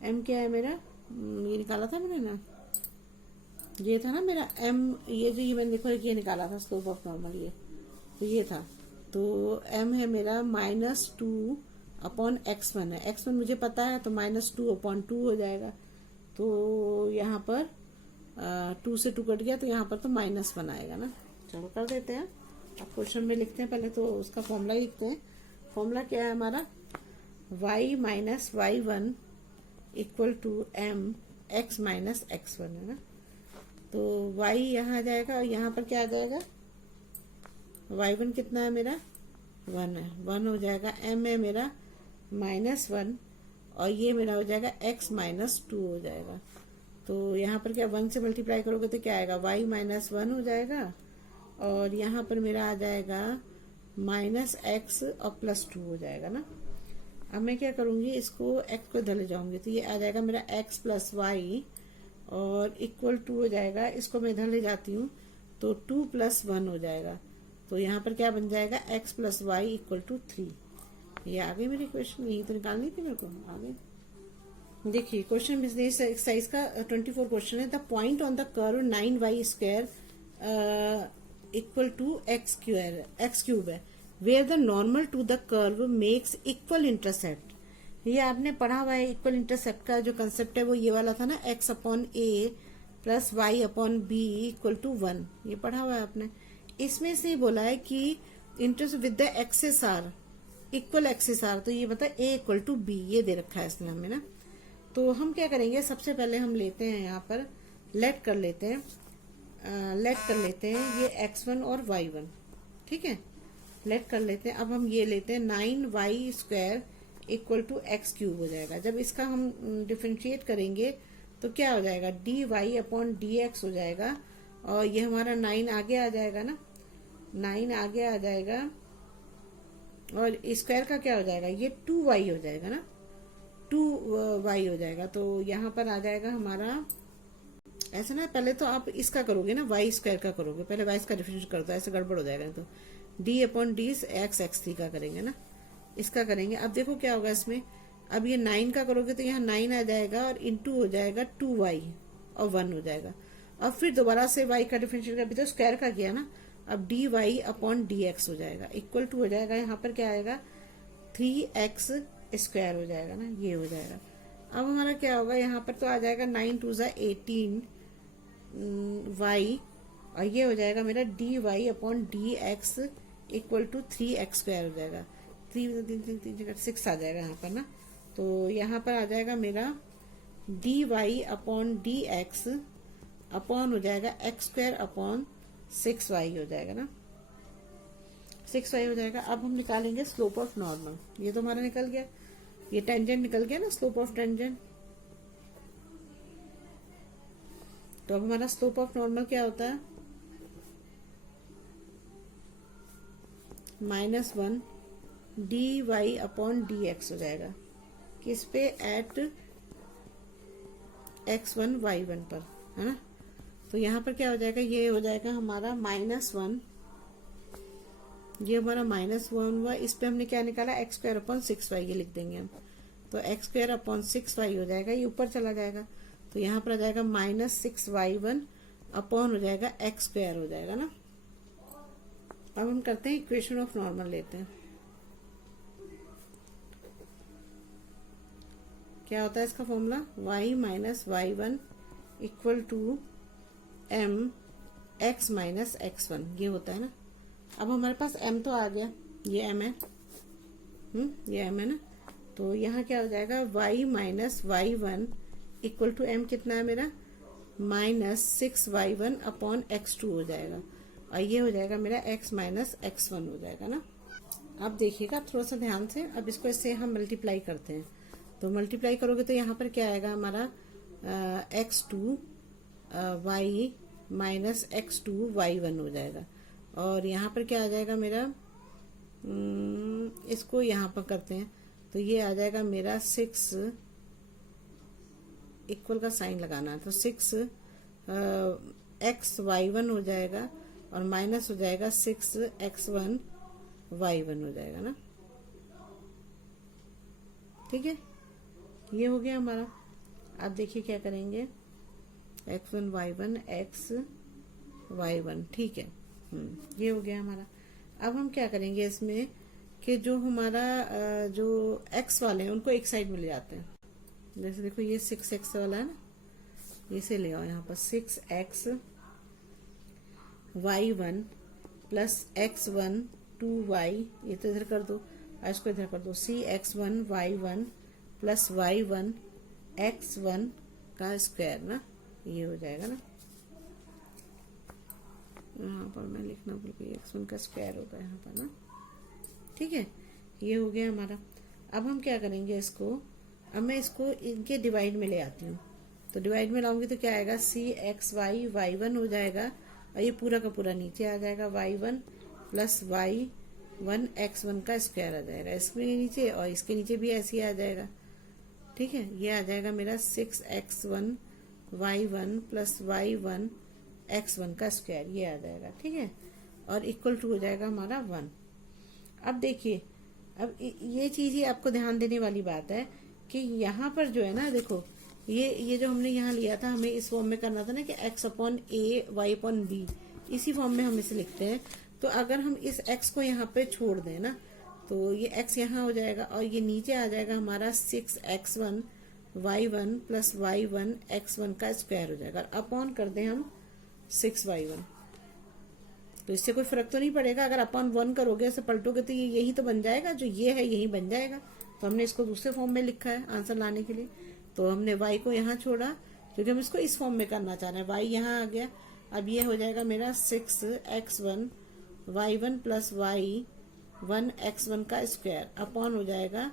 m क्या है मेरा, ये निकाला था मैंने ना, ये था ना मेरा m, ये जो ये मैंने देखो ये निकाला था स्लोप ऑफ नॉर्मल, ये तो ये था। तो m है मेरा -2/x1 है, x1 मुझे पता है तो -2/2 हो जाएगा। तो यहाँ पर 2 से 2 कट गया तो यहाँ पर तो -1 आएगा ना। चलो कर देते हैं, अब क्वेश्चन में लिखते हैं, पहले तो उसका फॉर्मूला लिखते हैं। फॉर्मूला क्या है हमारा, y - y1 equal to m x minus x one है ना। तो y यहाँ आ जाएगा और यहाँ पर क्या आ जाएगा, y1 कितना है मेरा 1 है, 1 हो जाएगा, m है मेरा -1 और ये मेरा हो जाएगा x -2 हो जाएगा। तो यहाँ पर क्या 1 से मल्टीप्लाई करोगे तो क्या आएगा, y -1 हो जाएगा और यहाँ पर मेरा आ जाएगा -x और +2 हो जाएगा ना। अब मैं क्या करूँगी, इसको x को इधर ले जाऊँगी तो ये आ जाएगा मेरा x + y और इक्वल 2 हो जाएगा, इसको मैं इधर ले जाती हूँ तो 2 + 1 हो जाएगा। तो यहाँ पर क्या बन जाएगा, x + y = 3। ये आ गई मेरी क्वेश्चन, यही तो निकालनी थी मेरे को, आ गई। देखिए क्वेश्चन बिजनेस एक्सरसाइज का 24 क्वेश्चन है। The point on the curve 9y² = x cube है, where the normal to the curve makes equal intercept. ये आपने पढ़ा हुआ है, इक्वल इंटरसेप्ट का जो कंसेप्ट है वो ये वाला था ना, x/a + y/b = 1, ये पढ़ा हुआ है आपने। इसमें से बोला है कि intercept with the axes are equal axes are, तो ये बता a = b, ये दे रखा है इसमें हमें ना। तो हम क्या करेंगे, सबसे पहले हम लेते हैं यहाँ पर लेट कर लेते हैं ये x1 और y1, ठीक है, लेट कर लेते हैं। अब हम ये लेते हैं 9y² = x³ हो जाएगा। जब इसका हम डिफरेंशिएट करेंगे तो क्या हो जाएगा, dy/dx हो जाएगा और ये हमारा 9 आगे आ जाएगा ना, 9 आगे आ जाएगा और स्क्वायर का क्या हो जाएगा, ये 2y हो जाएगा ना, 2y हो जाएगा। तो यहाँ पर आ जाएगा हमारा ऐसा ना, पहले तो आप इसका करोगे ना, y² का करोगे, पहले y का डिफरेंशिएट कर दो, ऐसे गड़बड़ हो जाएगा। तो d/d x का करेंगे ना, इसका करेंगे। अब देखो क्या होगा इसमें, अब ये 9 का करोगे तो यहाँ 9 आ जाएगा और इंटू हो जाएगा 2y और 1 हो जाएगा। अब फिर दोबारा से y का डिफरेंशिएट कर, अभी तो स्क्वायर का किया ना, अब dy/dx हो जाएगा, इक्वल टू हो जाएगा, यहाँ पर क्या आएगा 3x² हो जाएगा ना, ये हो जाएगा। अब हमारा क्या होगा, यहाँ पर तो आ जाएगा 9 × 2 = 18 y और ये हो जाएगा मेरा dy/dx = 3x² हो जाएगा, 6 आ जाएगा यहाँ पर ना। तो यहाँ पर आ जाएगा मेरा dy/dx अपॉन हो जाएगा x² 6y हो जाएगा ना, 6y हो जाएगा। अब हम निकालेंगे स्लोप ऑफ नॉर्मल, ये तो हमारा निकल गया, ये टेंजेंट निकल गया ना, स्लोप ऑफ टेंजेंट। तो अब हमारा स्लोप ऑफ नॉर्मल क्या होता है, -1 dy/dx हो जाएगा, किस पे, एट x1 y1 पर, है ना। तो यहाँ पर क्या हो जाएगा, ये हो जाएगा हमारा -1, ये हमारा -1 हुआ, इस पे हमने क्या निकाला, x² 6y, ये लिख देंगे हम। तो x² 6y हो जाएगा, ये ऊपर चला जाएगा, तो यहाँ पर आ जाएगा -6y1 अपॉन हो जाएगा x² हो जाएगा ना। अब हम करते हैं इक्वेशन ऑफ नॉर्मल लेते हैं, क्या होता है इसका formula, y - y1 = m x - x1, ये होता है ना। अब हमारे पास m तो आ गया, ये m है, ये m है ना। तो यहाँ क्या हो जाएगा, y - y1 = m कितना है मेरा, -6y1 अपॉन x2 हो जाएगा और ये हो जाएगा मेरा x - x1 हो जाएगा ना। अब देखिएगा थोड़ा सा ध्यान से, अब इसको इससे हम मल्टीप्लाई करते हैं। तो मल्टीप्लाई करोगे तो यहाँ पर क्या आएगा हमारा x2 y - x2 y1 हो जाएगा और यहाँ पर क्या आ जाएगा मेरा, इसको यहाँ पर करते हैं तो ये आ जाएगा मेरा 6, इक्वल का साइन लगाना है, तो 6 x y1 हो जाएगा और माइनस हो जाएगा 6 x1 y1 हो जाएगा ना, ठीक है, ये हो गया हमारा। अब देखिए क्या करेंगे, x1 y1 x y1, ठीक है, ये हो गया हमारा। अब हम क्या करेंगे इसमें कि जो हमारा जो x वाले हैं उनको एक साइड में ले जाते हैं। जैसे देखो ये 6x वाला है ना, इसे ले आओ यहाँ पर, 6x y1 plus x1 2y, ये तो इधर कर दो और इसको इधर कर दो, cx1 y1 plus y1 x1 का स्क्वायर ना, ये हो जाएगा ना, यहाँ पर मैं लिखना भूल गई, x1 का स्क्वायर होगा यहाँ पर ना, ठीक है। ये हो गया हमारा। अब हम क्या करेंगे इसको, अब मैं इसको इनके डिवाइड में ले आती हूँ। तो डिवाइड में लाऊंगी तो क्या आएगा, सी एक्स वाई वाई वन हो जाएगा, और ये पूरा का पूरा नीचे आ जाएगा, y one plus y one x one का स्क्वायर आ जाएगा इसके नीचे, और इसके नीचे भी ऐसे ही आ जाएगा, ठीक है। ये आ जाएगा मेरा 6x1 y1 plus y1 x1 का स्क्वायर, ये आ जाएगा, ठीक है। और इक्वल टू हो जाएगा हमारा 1। अब देखिए, अब ये चीज ही आपको ध्यान देने वाली बात है कि यहाँ पर जो है ना, देखो ये जो हमने यहाँ लिया था, हमें इस फॉर्म में करना था ना कि x अपॉन ए वाई अपॉन बी, इसी फॉर्म में हम इसे लिखते हैं। तो अगर हम इस x को यहाँ पे छोड़ दें ना, तो ये x यहाँ हो जाएगा, और ये नीचे आ जाएगा हमारा 6x1 y1 plus y1 x1 का स्क्वायर हो जाएगा, अपॉन कर दें हम 6y1। तो इससे कोई फर्क तो नहीं पड़ेगा, अगर अपॉन 1 करोगे, ऐसे पलटोगे तो ये यही तो बन जाएगा, जो ये है यही बन जाएगा। तो हमने इसको दूसरे फॉर्म में लिखा है आंसर लाने के लिए। तो हमने y को यहाँ छोड़ा क्योंकि हम इसको इस फॉर्म में करना चाह रहे हैं, y यहाँ आ गया। अब ये हो जाएगा मेरा 6x1 y1 plus y1 x1 का स्क्वायर, अपॉन हो जाएगा,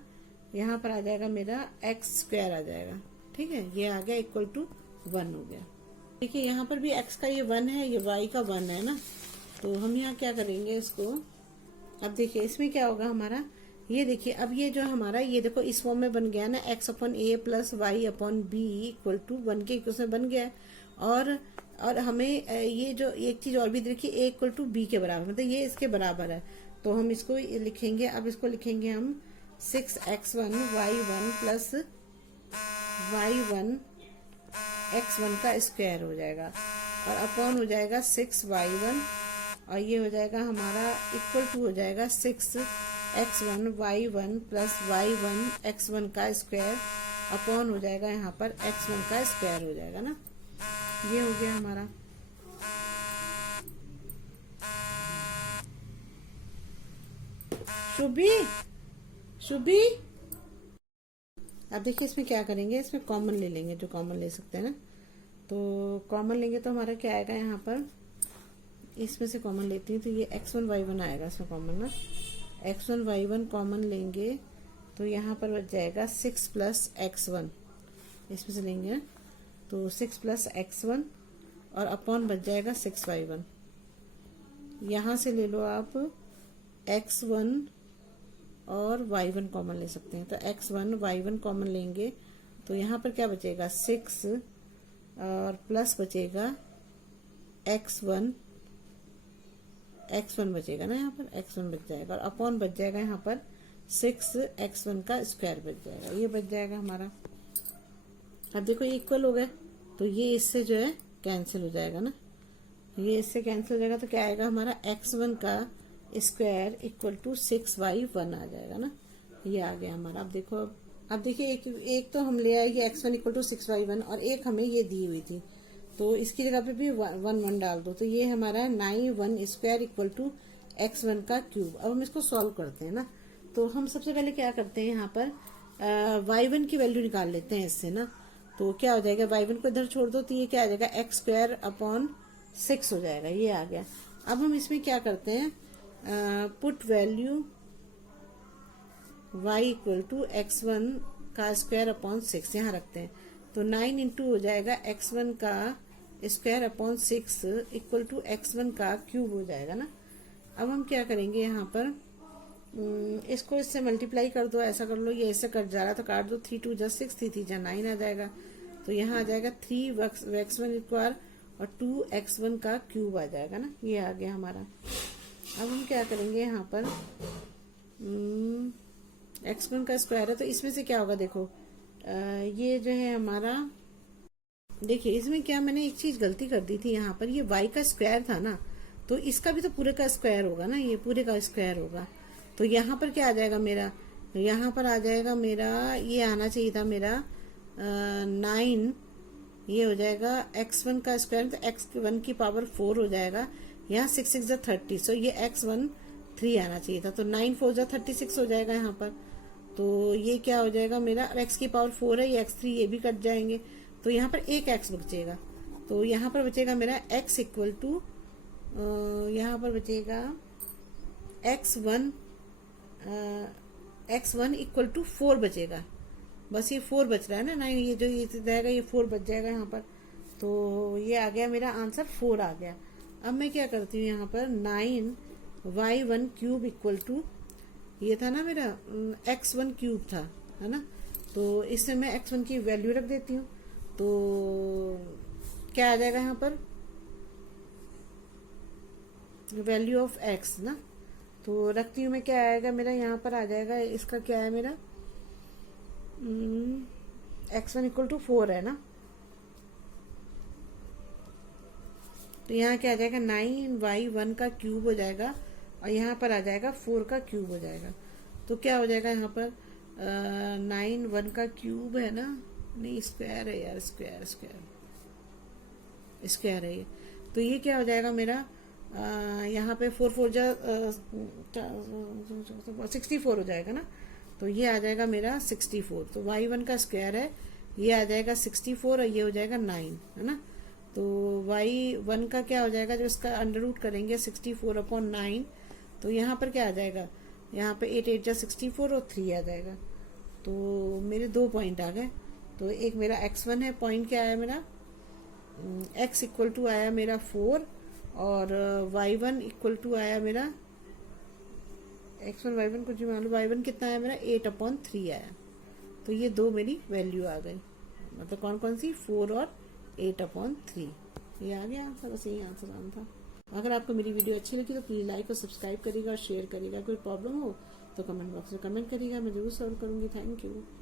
यहाँ पर आ जाएगा मेरा x स्क्वायर आ जाएगा, ठीक है। ये आ गया इक्वल टू 1 हो गया। देखिए यहाँ पर भी x का ये 1 है, ये y का 1 है ना, तो हम यहाँ क्या करेंगे इसको। अब देखिए इसमें क्या होगा हमारा, ये देखिए अब ये जो हमारा, ये देखो इस फॉर्म में बन गया ना, x upon a plus y upon b equal to 1 के इक्वल बन गया। और हमें ये जो एक चीज और भी देखिए, a इक्वल टू बी के बराबर, मतलब ये इसके बराबर है। तो हम इसको लिखेंगे, अब इसको लिखेंगे हम 6x1 y1 plus y1 x1 का स्क्वायर हो जाएगा, और अपॉन हो जाएगा 6y1, और ये हो जाएगा हमारा इक्वल टू हो जाएगा 6x1 y1 plus y1 x1 का स्क्वायर, अपॉन हो जाएगा यहाँ पर x1 का स्क्वायर हो जाएगा ना। ये हो गया हमारा। शुभी अब देखिए इसमें क्या करेंगे, इसमें कॉमन ले लेंगे, जो कॉमन ले सकते हैं ना। तो कॉमन लेंगे तो हमारा क्या आएगा यहाँ पर, इसमें से कॉमन लेती हूँ तो ये x1 y1 आएगा इसमें कॉमन ना। x1 y1 कॉमन लेंगे तो यहाँ पर बच जाएगा 6 प्लस x1, इसमें से लेंगे ना, तो 6 प्लस x1 और अपॉन बच जाएगा 6y1। यहाँ से ले लो आप x1 और y1 कॉमन ले सकते हैं, तो x1 y1 कॉमन लेंगे तो यहाँ पर क्या बचेगा 6 और प्लस बचेगा x1 बचेगा ना, यहाँ पर x1 बच जाएगा, और अपॉन बच जाएगा यहाँ पर 6x1 का स्क्वायर बच जाएगा, ये बच जाएगा हमारा। अब देखो ये इक्वल हो गए, तो ये इससे जो है कैंसिल हो जाएगा ना, ये इससे कैंसिल हो जाएगा, तो क्या आएगा हमारा x1 का स्क्वायर इक्वल टू 6y1 आ जाएगा ना, ये आ गया हमारा। अब देखिए एक तो हम ले आए कि x1 इक्वल टू 6y1, और एक हमें ये दी हुई थी, तो इसकी जगह पे भी 1 डाल दो, तो ये हमारा 9 स्क्वायर इक्वल टू x1 का क्यूब। अब हम इसको सॉल्व करते हैं ना, तो हम सबसे पहले क्या करते हैं, यहाँ पर y1 की वैल्यू निकाल लेते हैं इससे ना। तो क्या हो जाएगा, y1 को इधर छोड़ दो तो ये क्या आ जाएगा, x स्क्वायर अपॉन 6 हो जाएगा, ये आ गया। अब हम इसमें क्या करते हैं, put value y equal to x1 का स्क्वायर अपॉन 6 यहाँ रखते हैं, तो 9 इंटू हो जाएगा x1 का square upon 6 equal to x1 का क्यूब हो जाएगा ना। अब हम क्या करेंगे, यहाँ पर इसको इससे मल्टीप्लाई कर दो, ऐसा कर लो, ये इससे कट जा रहा तो काट दो, 3 2 जा 6, 3 3 जा 9 आ जाएगा, तो यहाँ आ जाएगा 3x1 स्क्वायर और 2x1 का क्यूब आ जाएगा ना, ये आ गया हमारा। अब हम क्या करेंगे, यहाँ पर x1 का स्क्वायर है, तो इसमें से क्या होगा, देखो ये जो है हमारा, देखिए इसमें क्या मैंने एक चीज गलती कर दी थी, यहाँ पर ये y का स्क्वायर था ना, तो इसका भी तो पूरे का स्क्वायर होगा ना, ये पूरे का स्क्वायर होगा। तो यहाँ पर क्या आ जाएगा मेरा, यहाँ पर आ जाएगा मेरा, ये आना चाहिए था मेरा 9, ये हो जाएगा x1 का स्क्वायर, तो x1 की पावर 4 हो जाएगा, यहाँ 6 6 जा 30, सो ये x1 3 आना चाहिए था, तो 9 4 जा 36 हो जाएगा यहाँ पर। तो ये क्या हो जाएगा मेरा, x की पावर 4 है, ये x3 ये भी कट जाएंगे, तो यहाँ पर एक x बचेगा। तो यहाँ पर बचेगा मेरा x इक्वल टू, यहाँ पर बचेगा x1 इक्वल टू 4 बचेगा। बस ये 4 बच रहा है ना, नहीं ये जो ये जाएगा ये 4 बच जाएगा यहाँ पर। तो ये आ गया मेरा आंसर 4 आ गया। अब मैं क्या करती हूँ यहाँ पर 9y1 क्यूब इक्वल टू, ये था ना मेरा x1 क्यूब था, है ना, तो इसमें मैं x1 की वैल्यू रख देती हूँ। तो क्या आ जाएगा यहाँ पर, वैल्यू ऑफ x ना, तो रखती हूँ मैं, क्या आएगा मेरा यहाँ पर आ जाएगा, इसका क्या है मेरा x1 इक्वल टू 4 है ना, तो यहाँ क्या आ जाएगा 9y1 का क्यूब हो जाएगा और यहाँ पर आ जाएगा 4 का क्यूब हो जाएगा। तो क्या हो जाएगा यहाँ पर 9 1 का क्यूब है ना, नहीं स्क्वायर है यार, स्क्वायर स्क्वायर है ये। तो ये क्या हो जाएगा मेरा यहाँ पे 4 4 जा 64 हो जाएगा ना, तो ये आ जाएगा मेरा 64। तो y1 का स्क्वायर है, ये आ जाएगा 64 और ये हो जाएगा 9, है ना। तो y1 का क्या हो जाएगा, जो इसका अंडर रूट करेंगे 64/9, तो यहाँ पर क्या आ जाएगा, यहाँ पे 8 8 जा 64 और 3 आ जाएगा। तो मेरे 2 पॉइंट आ गए। तो एक मेरा x1 है, पॉइंट क्या आया मेरा, x इक्वल टू आया मेरा 4 और y1 इक्वल टू आया मेरा x1 y1 कुछ भी मान लो, y1 कितना आया मेरा 8/3 आया। तो ये 2 मेरी वैल्यू आ गई, मतलब कौन कौन सी, 4 और 8/3। ये आ गया आंसर, बस यही आंसर आना था। अगर आपको मेरी वीडियो अच्छी लगी तो प्लीज़ लाइक और सब्सक्राइब करिएगा और शेयर करिएगा। कोई प्रॉब्लम हो तो कमेंट बॉक्स में कमेंट करिएगा, मैं जरूर सॉल्व करूँगी। Thank you.